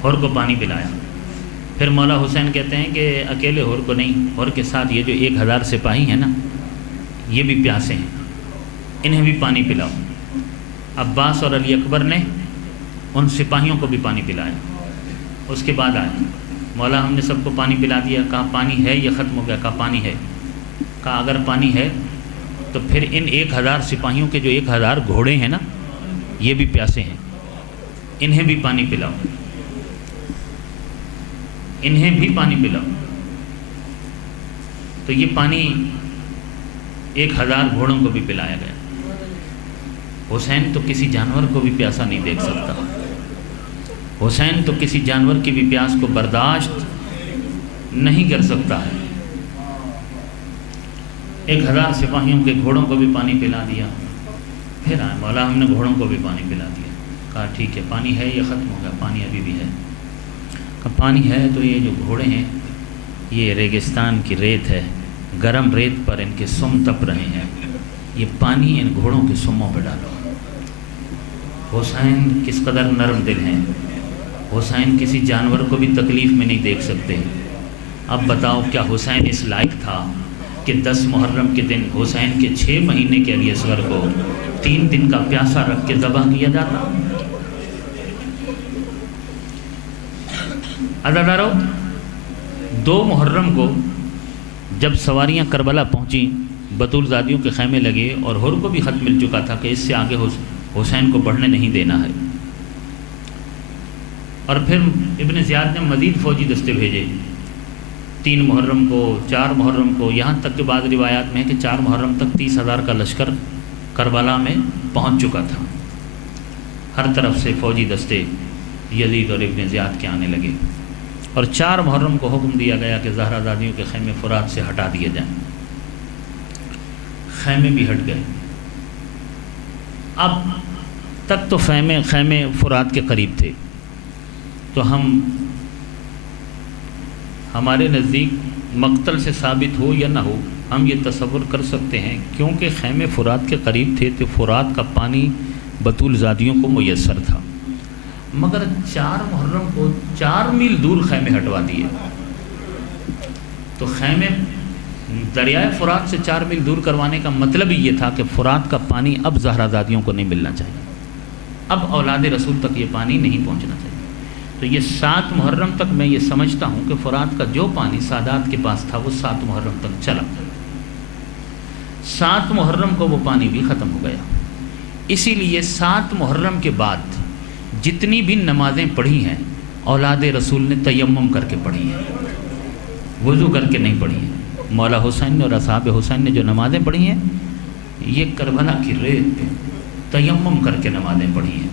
ہور کو پانی پلایا۔ پھر مولا حسین کہتے ہیں کہ اکیلے ہور کو نہیں، ہور کے ساتھ یہ جو 1000 سپاہی ہیں نا، یہ بھی پیاسے ہیں، انہیں بھی پانی پلاؤ۔ عباس اور علی اکبر نے ان سپاہیوں کو بھی پانی پلایا۔ اس کے بعد آئے مولا ہم نے سب کو پانی پلا دیا، کہا پانی ہے یہ ختم ہو گیا؟ کہا پانی ہے۔ کہا اگر پانی ہے تو پھر ان 1000 سپاہیوں کے جو 1000 گھوڑے ہیں نا، یہ بھی پیاسے ہیں، انہیں بھی پانی پلاؤ، انہیں بھی پانی پلاؤ۔ تو یہ پانی 1000 گھوڑوں کو بھی پلایا گیا۔ حسین تو کسی جانور کو بھی پیاسا نہیں دیکھ سکتا، حسین تو کسی جانور کی بھی پیاس کو برداشت نہیں کر سکتا ہے۔ 1000 سپاہیوں کے گھوڑوں کو بھی پانی پلا دیا۔ پھر آئے مولا ہم نے گھوڑوں کو بھی پانی پلا دیا۔ کہا ٹھیک ہے پانی ہے یہ ختم ہو گیا؟ پانی ابھی بھی ہے۔ کہا پانی ہے تو یہ جو گھوڑے ہیں یہ ریگستان کی ریت ہے، گرم ریت پر ان کے سم تپ رہے ہیں، یہ پانی ان گھوڑوں کے سموں پہ ڈالو۔ حسین کس قدر نرم دل ہیں، حسین کسی جانور کو بھی تکلیف میں نہیں دیکھ سکتے۔ اب بتاؤ کیا حسین اس لائق تھا کہ 10 محرم کے دن حسین کے 6 مہینے کے علی اصغر کو 3 دن کا پیاسا رکھ کے ذبح کیا جاتا؟ عزادارو، 2 محرم کو جب سواریاں کربلا پہنچیں، بطول زادیوں کے خیمے لگے اور ہر کو بھی خط مل چکا تھا کہ اس سے آگے حسین کو بڑھنے نہیں دینا ہے۔ اور پھر ابن زیاد نے مزید فوجی دستے بھیجے 3 محرم کو، 4 محرم کو، یہاں تک کہ بعض روایات میں ہے کہ 4 محرم تک 30,000 کا لشکر کربلا میں پہنچ چکا تھا۔ ہر طرف سے فوجی دستے یزید اور ابن زیاد کے آنے لگے اور 4 محرم کو حکم دیا گیا کہ زہرہ زادیوں کے خیمے فرات سے ہٹا دیے جائیں۔ خیمے بھی ہٹ گئے۔ اب تک تو خیمے فرات کے قریب تھے، تو ہمارے نزدیک مقتل سے ثابت ہو یا نہ ہو، ہم یہ تصور کر سکتے ہیں کیونکہ خیمے فرات کے قریب تھے تو فرات کا پانی بطول زادیوں کو میسر تھا، مگر 4 محرم کو 4 میل دور خیمے ہٹوا دیے۔ تو خیمے دریائے فرات سے 4 میل دور کروانے کا مطلب ہی یہ تھا کہ فرات کا پانی اب زہرہ زادیوں کو نہیں ملنا چاہیے، اب اولاد رسول تک یہ پانی نہیں پہنچنا چاہیے۔ تو یہ 7 محرم تک میں یہ سمجھتا ہوں کہ فرات کا جو پانی سادات کے پاس تھا وہ 7 محرم تک چلا۔ 7 محرم کو وہ پانی بھی ختم ہو گیا۔ اسی لیے 7 محرم کے بعد جتنی بھی نمازیں پڑھی ہیں اولاد رسول نے تیمم کر کے پڑھی ہیں، وضو کر کے نہیں پڑھی ہیں۔ مولا حسین اور اصحاب حسین نے جو نمازیں پڑھی ہیں یہ کربلا کی ریت پہ تیمم کر کے نمازیں پڑھی ہیں۔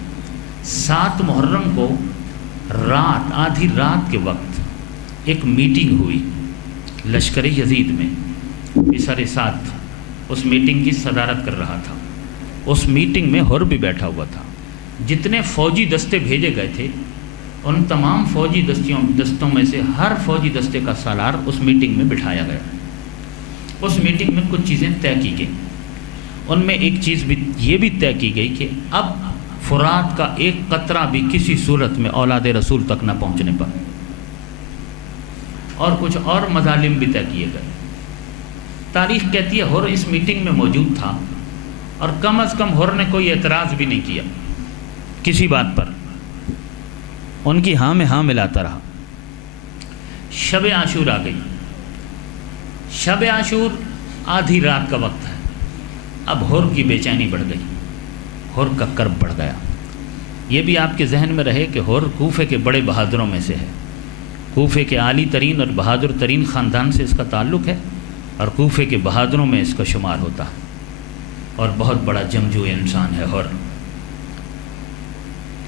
7 محرم کو رات، آدھی رات کے وقت ایک میٹنگ ہوئی لشکر یزید میں، بسر سعد اس میٹنگ کی صدارت کر رہا تھا۔ اس میٹنگ میں ہر بھی بیٹھا ہوا تھا۔ جتنے فوجی دستے بھیجے گئے تھے ان تمام فوجی دستوں میں سے ہر فوجی دستے کا سالار اس میٹنگ میں بٹھایا گیا۔ اس میٹنگ میں کچھ چیزیں طے کی گئیں، ان میں ایک چیز بھی یہ بھی طے کی گئی کہ اب فرات کا ایک قطرہ بھی کسی صورت میں اولاد رسول تک نہ پہنچنے پر، اور کچھ اور مظالم بھی طے کیے گئے۔ تاریخ کہتی ہے ہر اس میٹنگ میں موجود تھا اور کم از کم ہر نے کوئی اعتراض بھی نہیں کیا کسی بات پر، ان کی ہاں میں ہاں ملاتا رہا۔ شب عاشور آ گئی۔ شب عاشور آدھی رات کا وقت ہے۔ اب ہر کی بے چینی بڑھ گئی، ہر کا کرب بڑھ گیا۔ یہ بھی آپ کے ذہن میں رہے کہ ہر کوفے کے بڑے بہادروں میں سے ہے، کوفے کے عالی ترین اور بہادر ترین خاندان سے اس کا تعلق ہے، اور کوفے کے بہادروں میں اس کا شمار ہوتا ہے اور بہت بڑا جنگجو انسان ہے حر۔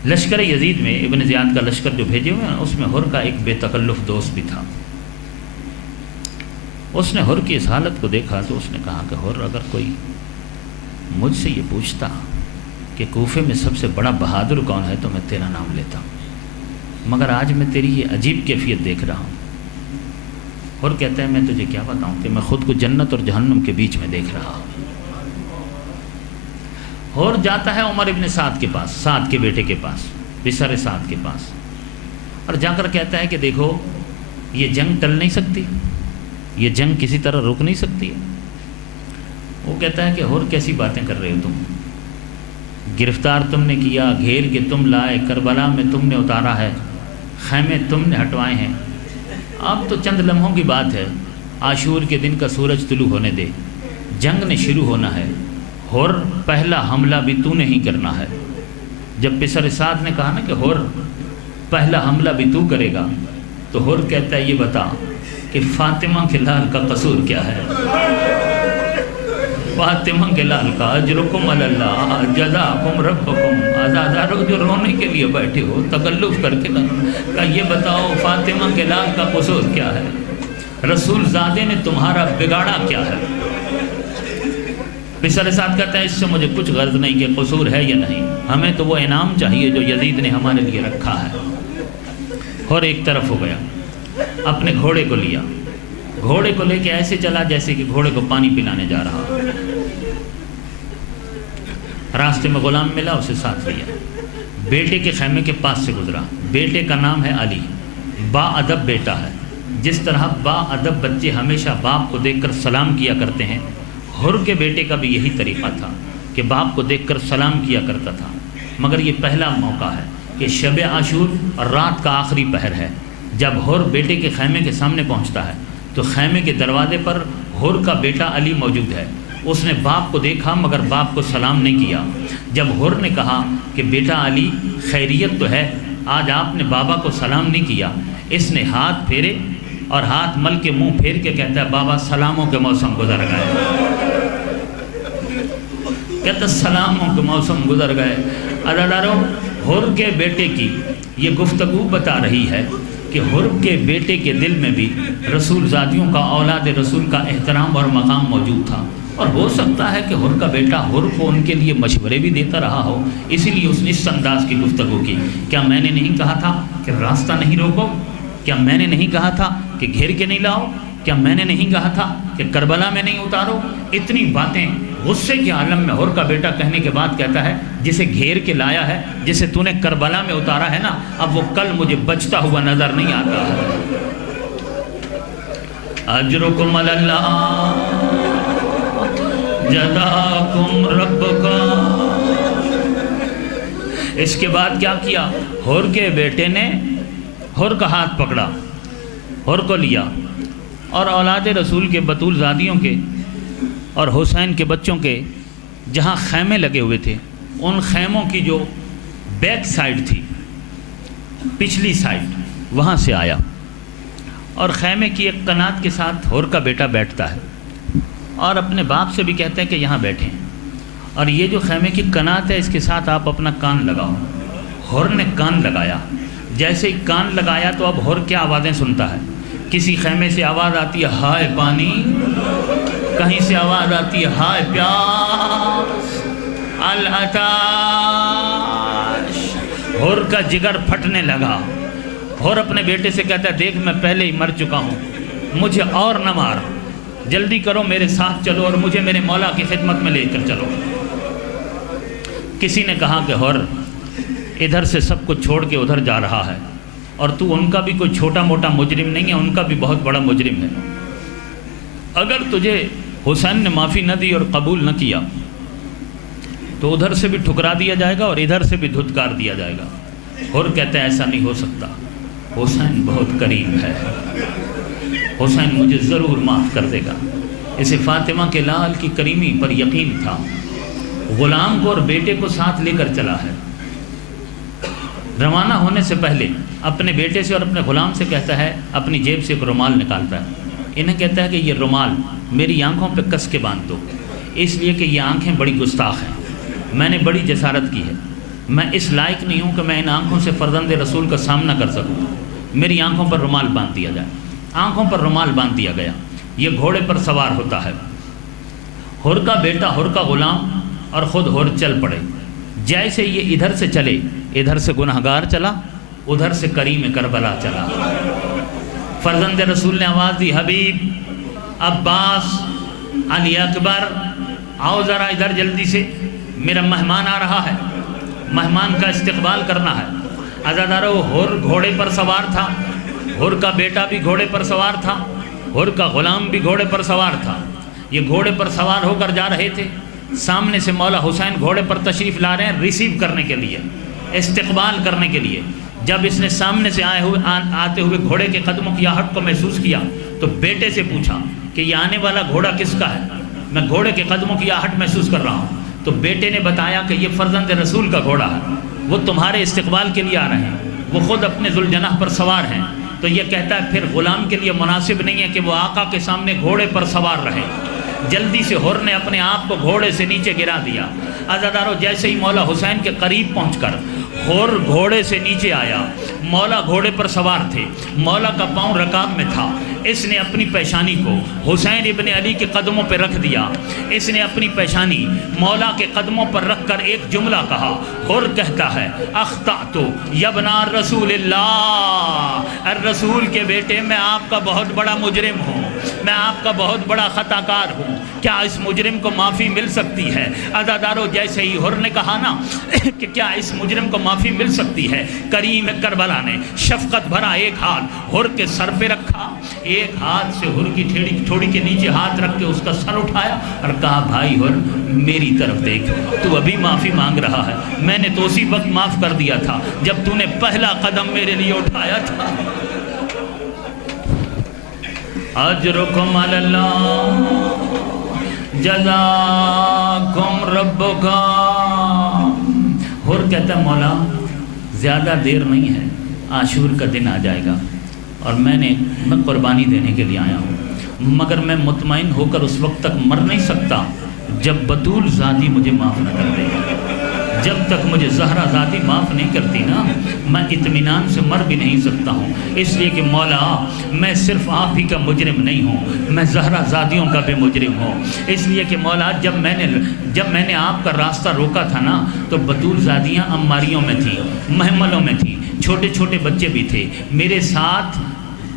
لشکر یزید میں ابن زیاد کا لشکر جو بھیجے ہوئے ہیں اس میں حر کا ایک بے تکلف دوست بھی تھا۔ اس نے حر کی اس حالت کو دیکھا تو اس نے کہا کہ حر اگر کوئی مجھ سے یہ پوچھتا کہ کوفے میں سب سے بڑا بہادر کون ہے تو میں تیرا نام لیتا ہوں، مگر آج میں تیری یہ عجیب کیفیت دیکھ رہا ہوں۔ حر کہتا ہے میں تجھے کیا بتاؤں کہ میں خود کو جنت اور جہنم کے بیچ میں دیکھ رہا ہوں۔ حر جاتا ہے عمر ابن سعد کے پاس، سعد کے بیٹے کے پاس، بسر سعد کے پاس، اور جا کر کہتا ہے کہ دیکھو یہ جنگ ٹل نہیں سکتی، یہ جنگ کسی طرح رک نہیں سکتی ہے۔ وہ کہتا ہے کہ حر کیسی باتیں کر رہے ہو تم، گرفتار تم نے کیا، گھیر کے تم لائے، کربلا میں تم نے اتارا ہے، خیمے تم نے ہٹوائے ہیں، اب تو چند لمحوں کی بات ہے، عاشور کے دن کا سورج طلوع ہونے دے، جنگ نے شروع ہونا ہے، حر پہلا حملہ بھی تو نے ہی کرنا ہے۔ جب بسر سعد نے کہا نا کہ حر پہلا حملہ بھی تو کرے گا تو حر کہتا ہے یہ بتا کہ فاطمہ کے لال کا قصور کیا ہے؟ فاطمہ کے لال کا اجرکم علی اللہ جزاکم ربکم، آزادارو جو رونے کے لیے بیٹھے ہو تکلف کر کے کہ یہ بتاؤ فاطمہ کے لال کا قصور کیا ہے؟ رسول زادے نے تمہارا بگاڑا کیا ہے؟ بسر سعد کہتا ہے اس سے مجھے کچھ غرض نہیں کہ قصور ہے یا نہیں، ہمیں تو وہ انعام چاہیے جو یزید نے ہمارے لیے رکھا ہے۔ اور ایک طرف ہو گیا، اپنے گھوڑے کو لیا، گھوڑے کو لے کے ایسے چلا جیسے کہ گھوڑے کو پانی پلانے جا رہا، راستے میں غلام ملا، اسے ساتھ لیا، بیٹے کے خیمے کے پاس سے گزرا، بیٹے کا نام ہے علی، با ادب بیٹا ہے، جس طرح با ادب بچے ہمیشہ باپ کو دیکھ کر سلام کیا کرتے ہیں، حر کے بیٹے کا بھی یہی طریقہ تھا کہ باپ کو دیکھ کر سلام کیا کرتا تھا۔ مگر یہ پہلا موقع ہے کہ شب عاشور اور رات کا آخری پہر ہے، جب حر بیٹے کے خیمے کے سامنے پہنچتا ہے تو خیمے کے دروازے پر حر کا بیٹا علی موجود ہے۔ اس نے باپ کو دیکھا مگر باپ کو سلام نہیں کیا۔ جب حر نے کہا کہ بیٹا علی خیریت تو ہے، آج آپ نے بابا کو سلام نہیں کیا، اس نے ہاتھ پھیرے اور ہاتھ مل کے منہ پھیر کے کہتا ہے بابا سلاموں کے موسم گزر گئے، کہتا سلاموں کے موسم گزر گئے۔ عزیزانو، حر کے بیٹے کی یہ گفتگو بتا رہی ہے کہ حر کے بیٹے کے دل میں بھی رسول زادیوں کا، اولاد رسول کا احترام اور مقام موجود تھا، اور ہو سکتا ہے کہ حر کا بیٹا حر کو ان کے لیے مشورے بھی دیتا رہا ہو، اسی لیے اس نے اس انداز کی گفتگو کی۔ کیا میں نے نہیں کہا تھا کہ راستہ نہیں روکو؟ کیا میں نے نہیں کہا تھا کہ گھیر کے نہیں لاؤ؟ کیا میں نے نہیں کہا تھا کہ کربلا میں نہیں اتارو؟ اتنی باتیں غصے کے عالم میں حر کا بیٹا کہنے کے بعد کہتا ہے جسے گھیر کے لایا ہے، جسے تو نے کربلا میں اتارا ہے نا، اب وہ کل مجھے بچتا ہوا نظر نہیں آتا ہے۔ اجرکم علی اللہ جزاکم ربکم۔ اس کے بعد کیا کیا؟ حر کے بیٹے نے حر کا ہاتھ پکڑا، حر کو لیا، اور اولاد رسول کے بطول زادیوں کے اور حسین کے بچوں کے جہاں خیمے لگے ہوئے تھے، ان خیموں کی جو بیک سائڈ تھی، پچھلی سائڈ، وہاں سے آیا، اور خیمے کی ایک قنات کے ساتھ حر کا بیٹا بیٹھتا ہے، اور اپنے باپ سے بھی کہتے ہیں کہ یہاں بیٹھیں، اور یہ جو خیمے کی قنات ہے اس کے ساتھ آپ اپنا کان لگاؤ۔ حر نے کان لگایا، جیسے ہی کان لگایا تو اب حر کیا آوازیں سنتا ہے؟ کسی خیمے سے آواز آتی ہے ہائے پانی، کہیں سے آواز آتی ہے ہائے پیاس، العطش۔ حر کا جگر پھٹنے لگا۔ حر اپنے بیٹے سے کہتا ہے دیکھ میں پہلے ہی مر چکا ہوں، مجھے اور نہ مار، جلدی کرو میرے ساتھ چلو اور مجھے میرے مولا کی خدمت میں لے کر چلو۔ کسی نے کہا کہ حر ادھر سے سب کچھ چھوڑ کے ادھر جا رہا ہے، اور تو ان کا بھی کوئی چھوٹا موٹا مجرم نہیں ہے، ان کا بھی بہت بڑا مجرم ہے، اگر تجھے حسین نے معافی نہ دی اور قبول نہ کیا تو ادھر سے بھی ٹھکرا دیا جائے گا اور ادھر سے بھی دھتکار دیا جائے گا۔ حر کہتا ہے ایسا نہیں ہو سکتا، حسین بہت کریم ہے، حسین مجھے ضرور معاف کر دے گا۔ اسے فاطمہ کے لال کی کریمی پر یقین تھا۔ غلام کو اور بیٹے کو ساتھ لے کر چلا ہے، روانہ ہونے سے پہلے اپنے بیٹے سے اور اپنے غلام سے کہتا ہے، اپنی جیب سے ایک رومال نکالتا ہے انہیں کہتا ہے کہ یہ رومال میری آنکھوں پہ کس کے باندھ دو، اس لیے کہ یہ آنکھیں بڑی گستاخ ہیں، میں نے بڑی جسارت کی ہے، میں اس لائق نہیں ہوں کہ میں ان آنکھوں سے فرزند رسول کا سامنا کر سکوں، میری آنکھوں پر رومال باندھ دیا جائے۔ آنکھوں پر رومال باندھ دیا گیا، یہ گھوڑے پر سوار ہوتا ہے، حر کا بیٹا حر کا غلام اور خود حر چل پڑے۔ جیسے یہ ادھر سے چلے، ادھر سے گنہگار چلا، ادھر سے کریم کربلا چلا۔ فرزند رسول نے آواز دی، حبیب، عباس، علی اکبر، آؤ ذرا ادھر جلدی سے، میرا مہمان آ رہا ہے، مہمان کا استقبال کرنا ہے۔ عزادارو، حر گھوڑے پر سوار تھا، حر کا بیٹا بھی گھوڑے پر سوار تھا، حر کا غلام بھی گھوڑے پر سوار تھا۔ یہ گھوڑے پر سوار ہو کر جا رہے تھے، سامنے سے مولا حسین گھوڑے پر تشریف لا رہے ہیں ریسیو کرنے کے لیے، استقبال کرنے کے لیے۔ جب اس نے سامنے سے آتے ہوئے گھوڑے کے قدموں کی آہٹ کو محسوس کیا تو بیٹے سے پوچھا کہ یہ آنے والا گھوڑا کس کا ہے؟ میں گھوڑے کے قدموں کی آہٹ محسوس کر رہا ہوں۔ تو بیٹے نے بتایا کہ یہ فرزند رسول کا گھوڑا ہے، وہ تمہارے استقبال کے لیے آ رہے ہیں، وہ خود اپنے ذوالجناح پر سوار ہیں۔ تو یہ کہتا ہے پھر غلام کے لیے مناسب نہیں ہے کہ وہ آقا کے سامنے گھوڑے پر سوار رہے۔ جلدی سے حر نے اپنے آپ کو گھوڑے سے نیچے گرا دیا۔ عزادارو، جیسے ہی مولا حسین کے قریب پہنچ کر حر گھوڑے سے نیچے آیا، مولا گھوڑے پر سوار تھے، مولا کا پاؤں رکاب میں تھا، اس نے اپنی پیشانی کو حسین ابن علی کے قدموں پہ رکھ دیا، اس نے اپنی پیشانی مولا کے قدموں پر رکھ کر ایک جملہ کہا۔ حر کہتا ہے، اخطأت یبنا رسول اللہ، الرسول کے بیٹے، میں آپ کا بہت بڑا مجرم ہوں، میں آپ کا بہت بڑا خطا کار ہوں، کیا اس مجرم کو معافی مل سکتی ہے؟ عزادارو، جیسے ہی حر نے کہا نا کہ کیا اس مجرم کو معافی مل سکتی ہے، کریم کربلا نے شفقت بھرا ایک ہاتھ حر کے سر پہ رکھا، ایک ہاتھ سے حر کی ٹھوڑی کے نیچے ہاتھ رکھ کے اس کا سر اٹھایا اور کہا، بھائی حر، میری طرف دیکھ، تو ابھی معافی مانگ رہا ہے، میں نے تو اسی وقت معاف کر دیا تھا جب تو نے پہلا قدم میرے لیے اٹھایا تھا۔ اجرکم علی اللہ جزاکم ربکا۔ حر کہتا ہے، مولا زیادہ دیر نہیں ہے، عاشور کا دن آ جائے گا اور میں قربانی دینے کے لیے آیا ہوں، مگر میں مطمئن ہو کر اس وقت تک مر نہیں سکتا جب بطول ذاتی مجھے معاف نہ کر دے۔ جب تک مجھے زہرا ذاتی معاف نہیں کرتی نا، میں اطمینان سے مر بھی نہیں سکتا ہوں، اس لیے کہ مولا میں صرف آپ ہی کا مجرم نہیں ہوں، میں زہرا زادیوں کا بھی مجرم ہوں۔ اس لیے کہ مولا جب میں نے آپ کا راستہ روکا تھا نا تو بطول زادیاں اماریوں میں تھیں، محملوں میں تھیں، چھوٹے چھوٹے بچے بھی تھے، میرے ساتھ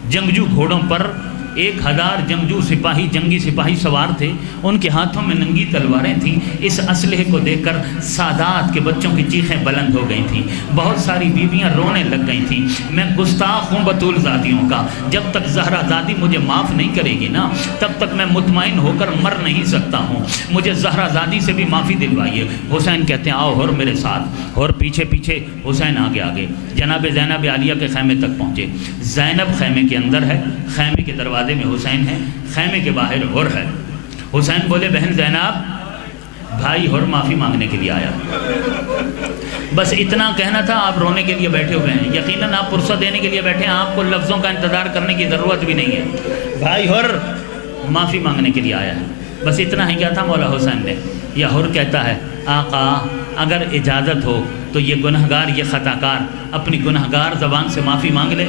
جنگجو گھوڑوں پر 1000 جنگی سپاہی سوار تھے، ان کے ہاتھوں میں ننگی تلواریں تھیں۔ اس اسلحے کو دیکھ کر سادات کے بچوں کی چیخیں بلند ہو گئی تھیں، بہت ساری بیویاں رونے لگ گئی تھیں۔ میں گستاخ ہوں بطول زادیوں کا، جب تک زہرا زادی مجھے معاف نہیں کرے گی نا تب تک میں مطمئن ہو کر مر نہیں سکتا ہوں، مجھے زہرا زادی سے بھی معافی دلوائیے۔ حسین کہتے ہیں، آؤ حر میرے ساتھ۔ حر پیچھے پیچھے، حسین آگے آگے، جناب زینب عالیہ کے خیمے تک پہنچے۔ زینب خیمے کے اندر ہے، خیمے کے دروازے میں حسین ہے، خیمے کے باہر حر ہے۔ حسین بولے، بہن زینب، بھائی حر معافی مانگنے کے لیے آیا۔ بس اتنا کہنا تھا، آپ رونے کے لیے بیٹھے ہوئے ہیں، یقیناً آپ پرسہ دینے کے لیے بیٹھے ہیں، آپ کو لفظوں کا انتظار کرنے کی ضرورت بھی نہیں ہے۔ بھائی حر معافی مانگنے کے لیے آیا ہے، بس اتنا ہی کیا تھا مولا حسین نے۔ یا حر کہتا ہے، آقا اگر اجازت ہو تو یہ گنہگار، یہ خطا کار اپنی گنہگار زبان سے معافی مانگ لے۔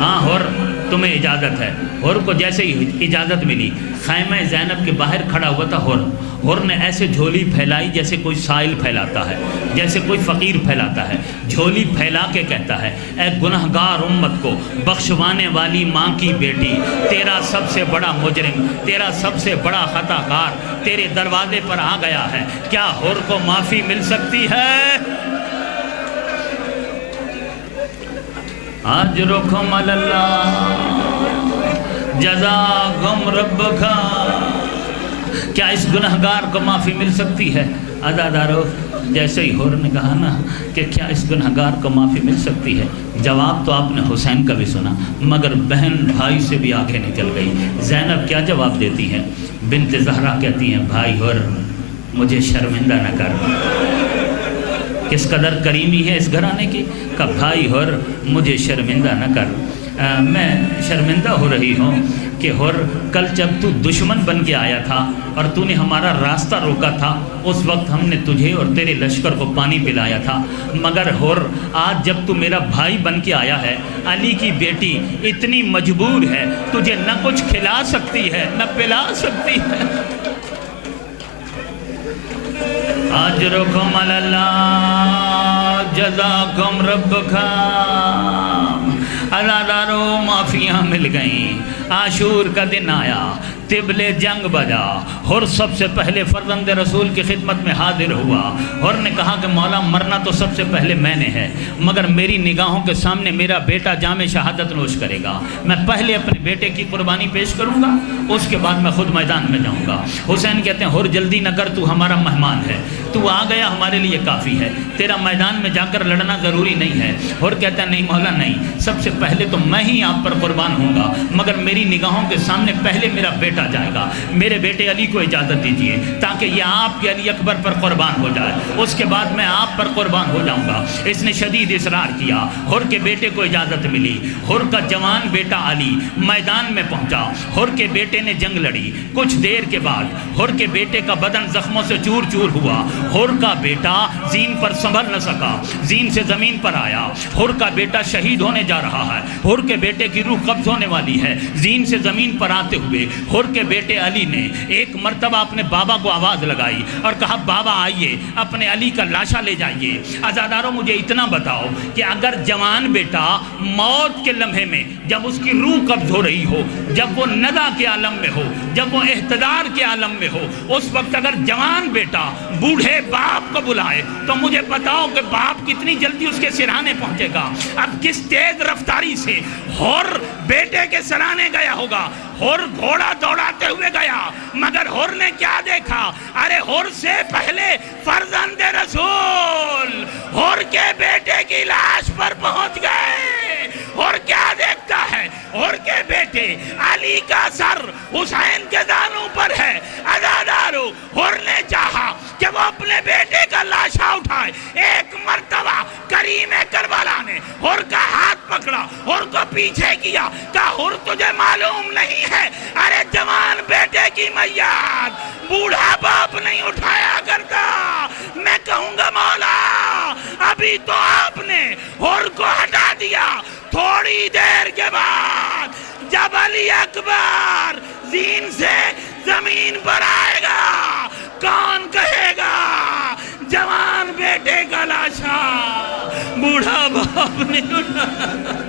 ہاں حر، تمہیں اجازت ہے۔ حر کو جیسے ہی اجازت ملی، خیمہ زینب کے باہر کھڑا ہوا تھا حر۔ حر نے ایسے جھولی پھیلائی جیسے کوئی سائل پھیلاتا ہے، جیسے کوئی فقیر پھیلاتا ہے، جھولی پھیلا کے کہتا ہے، اے گنہگار امت کو بخشوانے والی ماں کی بیٹی، تیرا سب سے بڑا مجرم، تیرا سب سے بڑا خطا کار تیرے دروازے پر آ گیا ہے، کیا حر کو معافی مل سکتی ہے؟ اجرکم علی اللہ جزاکم ربکا۔ کیا اس گنہگار کو معافی مل سکتی ہے؟ عزادارو، جیسے ہی حر نے کہا نا کہ کیا اس گنہگار کو معافی مل سکتی ہے، جواب تو آپ نے حسین کا بھی سنا، مگر بہن بھائی سے بھی آگے نکل گئی۔ زینب کیا جواب دیتی ہیں؟ بنت زہرا کہتی ہیں، بھائی حر مجھے شرمندہ نہ کر۔ کس قدر کریمی ہے اس گھرانے کی، کہ بھائی حر مجھے شرمندہ نہ کر۔ میں شرمندہ ہو رہی ہوں کہ کہ ہور کل جب تو دشمن بن کے آیا تھا اور تو نے ہمارا راستہ روکا تھا، اس وقت ہم نے تجھے اور تیرے لشکر کو پانی پلایا تھا، مگر ہور آج جب تو میرا بھائی بن کے آیا ہے، علی کی بیٹی اتنی مجبور ہے، تجھے نہ کچھ کھلا سکتی ہے نہ پلا سکتی ہے۔ اجرکم علی اللہ جزاکم ربکم۔ عزاداروں معافیاں مل گئیں، عاشور کا دن آیا، طبل جنگ بجا، ہر سب سے پہلے فرزند رسول کی خدمت میں حاضر ہوا، ہر نے کہا کہ مولا مرنا تو سب سے پہلے میں نے ہے، مگر میری نگاہوں کے سامنے میرا بیٹا جام شہادت نوش کرے گا، میں پہلے اپنے بیٹے کی قربانی پیش کروں گا، اس کے بعد میں خود میدان میں جاؤں گا۔ حسین کہتے ہیں ہر جلدی نہ کر، تو ہمارا مہمان ہے، تو آ گیا ہمارے لیے کافی ہے، تیرا میدان میں جا کر لڑنا ضروری نہیں ہے۔ ہر کہتا ہے نہیں مولا نہیں، سب سے پہلے تو میں ہی آپ پر قربان ہوں گا، مگر میری نگاہوں کے سامنے پہلے میرا بیٹا جائے گا، میرے بیٹے علی کو اجازت دیجئے تاکہ یہ آپ کے علی اکبر پر قربان ہو جائے، اس کے بعد میں آپ پر قربان ہو جاؤں گا۔ اس نے شدید اصرار کیا، ہر کے بیٹے کو اجازت ملی، ہر کا جوان بیٹا علی میدان میں پہنچا، ہر کے بیٹے نے جنگ لڑی، کچھ دیر کے بعد ہر کے بیٹے کا بدن زخموں سے چور چور ہوا، ہر کا بیٹا زین پر سنبھل نہ سکا، زین سے زمین پر آیا، ہر کا بیٹا شہید ہونے جا رہا ہے، ہر کے بیٹے کی روح قبض ہونے والی ہے، زین سے زمین پر آتے ہوئے ہر کے بیٹے علی نے ایک مرتبہ اپنے بابا کو آواز لگائی اور کہا بابا آئیے اپنے علی کا لاشا لے جائیے۔ عزاداروں مجھے اتنا بتاؤ کہ اگر جوان بیٹا موت کے لمحے میں جب اس کی روح قبض ہو رہی ہو، جب وہ ندا کے عالم میں ہو، جب وہ احتضار کے عالم میں ہو، اس وقت اگر جوان بیٹا بوڑھے باپ کو بلائے تو مجھے بتاؤ کہ باپ کتنی جلدی اس کے سرانے پہنچے گا۔ اب کس تیز رفتاری سے ہر بیٹے کے سرانے گیا ہوگا، ہر گھوڑا دوڑاتے ہوئے گیا، مگر ہر نے کیا دیکھا؟ ارے ہر سے پہلے فرزند رسول ہر کے بیٹے کی لاش پر پہنچ گئے۔ ہر کیا دیکھتا ہے؟ ہر کے بیٹے علی کا سر حسین کے دانوں پر ہے۔ عزادارو ہر نے چاہا کہ وہ اپنے بیٹے کا لاشا اٹھائے، ایک مرتبہ کریم کربلا نے ہر کا ہاتھ پکڑا، ہر کو پیچھے کیا، کہا ہر تجھے معلوم نہیں ہے، ارے جوان بیٹے کی میت بوڑھا باپ نہیں اٹھایا کرتا۔ میں کہوں گا مولا ابھی تو آپ نے ہر کو ہٹا دیا، تھوڑی دیر کے بعد جب علی اکبر زین سے زمین پر آئے گا، کون کہے گا جوان بیٹے کا لاشا بوڑھا باپ نہیں اٹھایا؟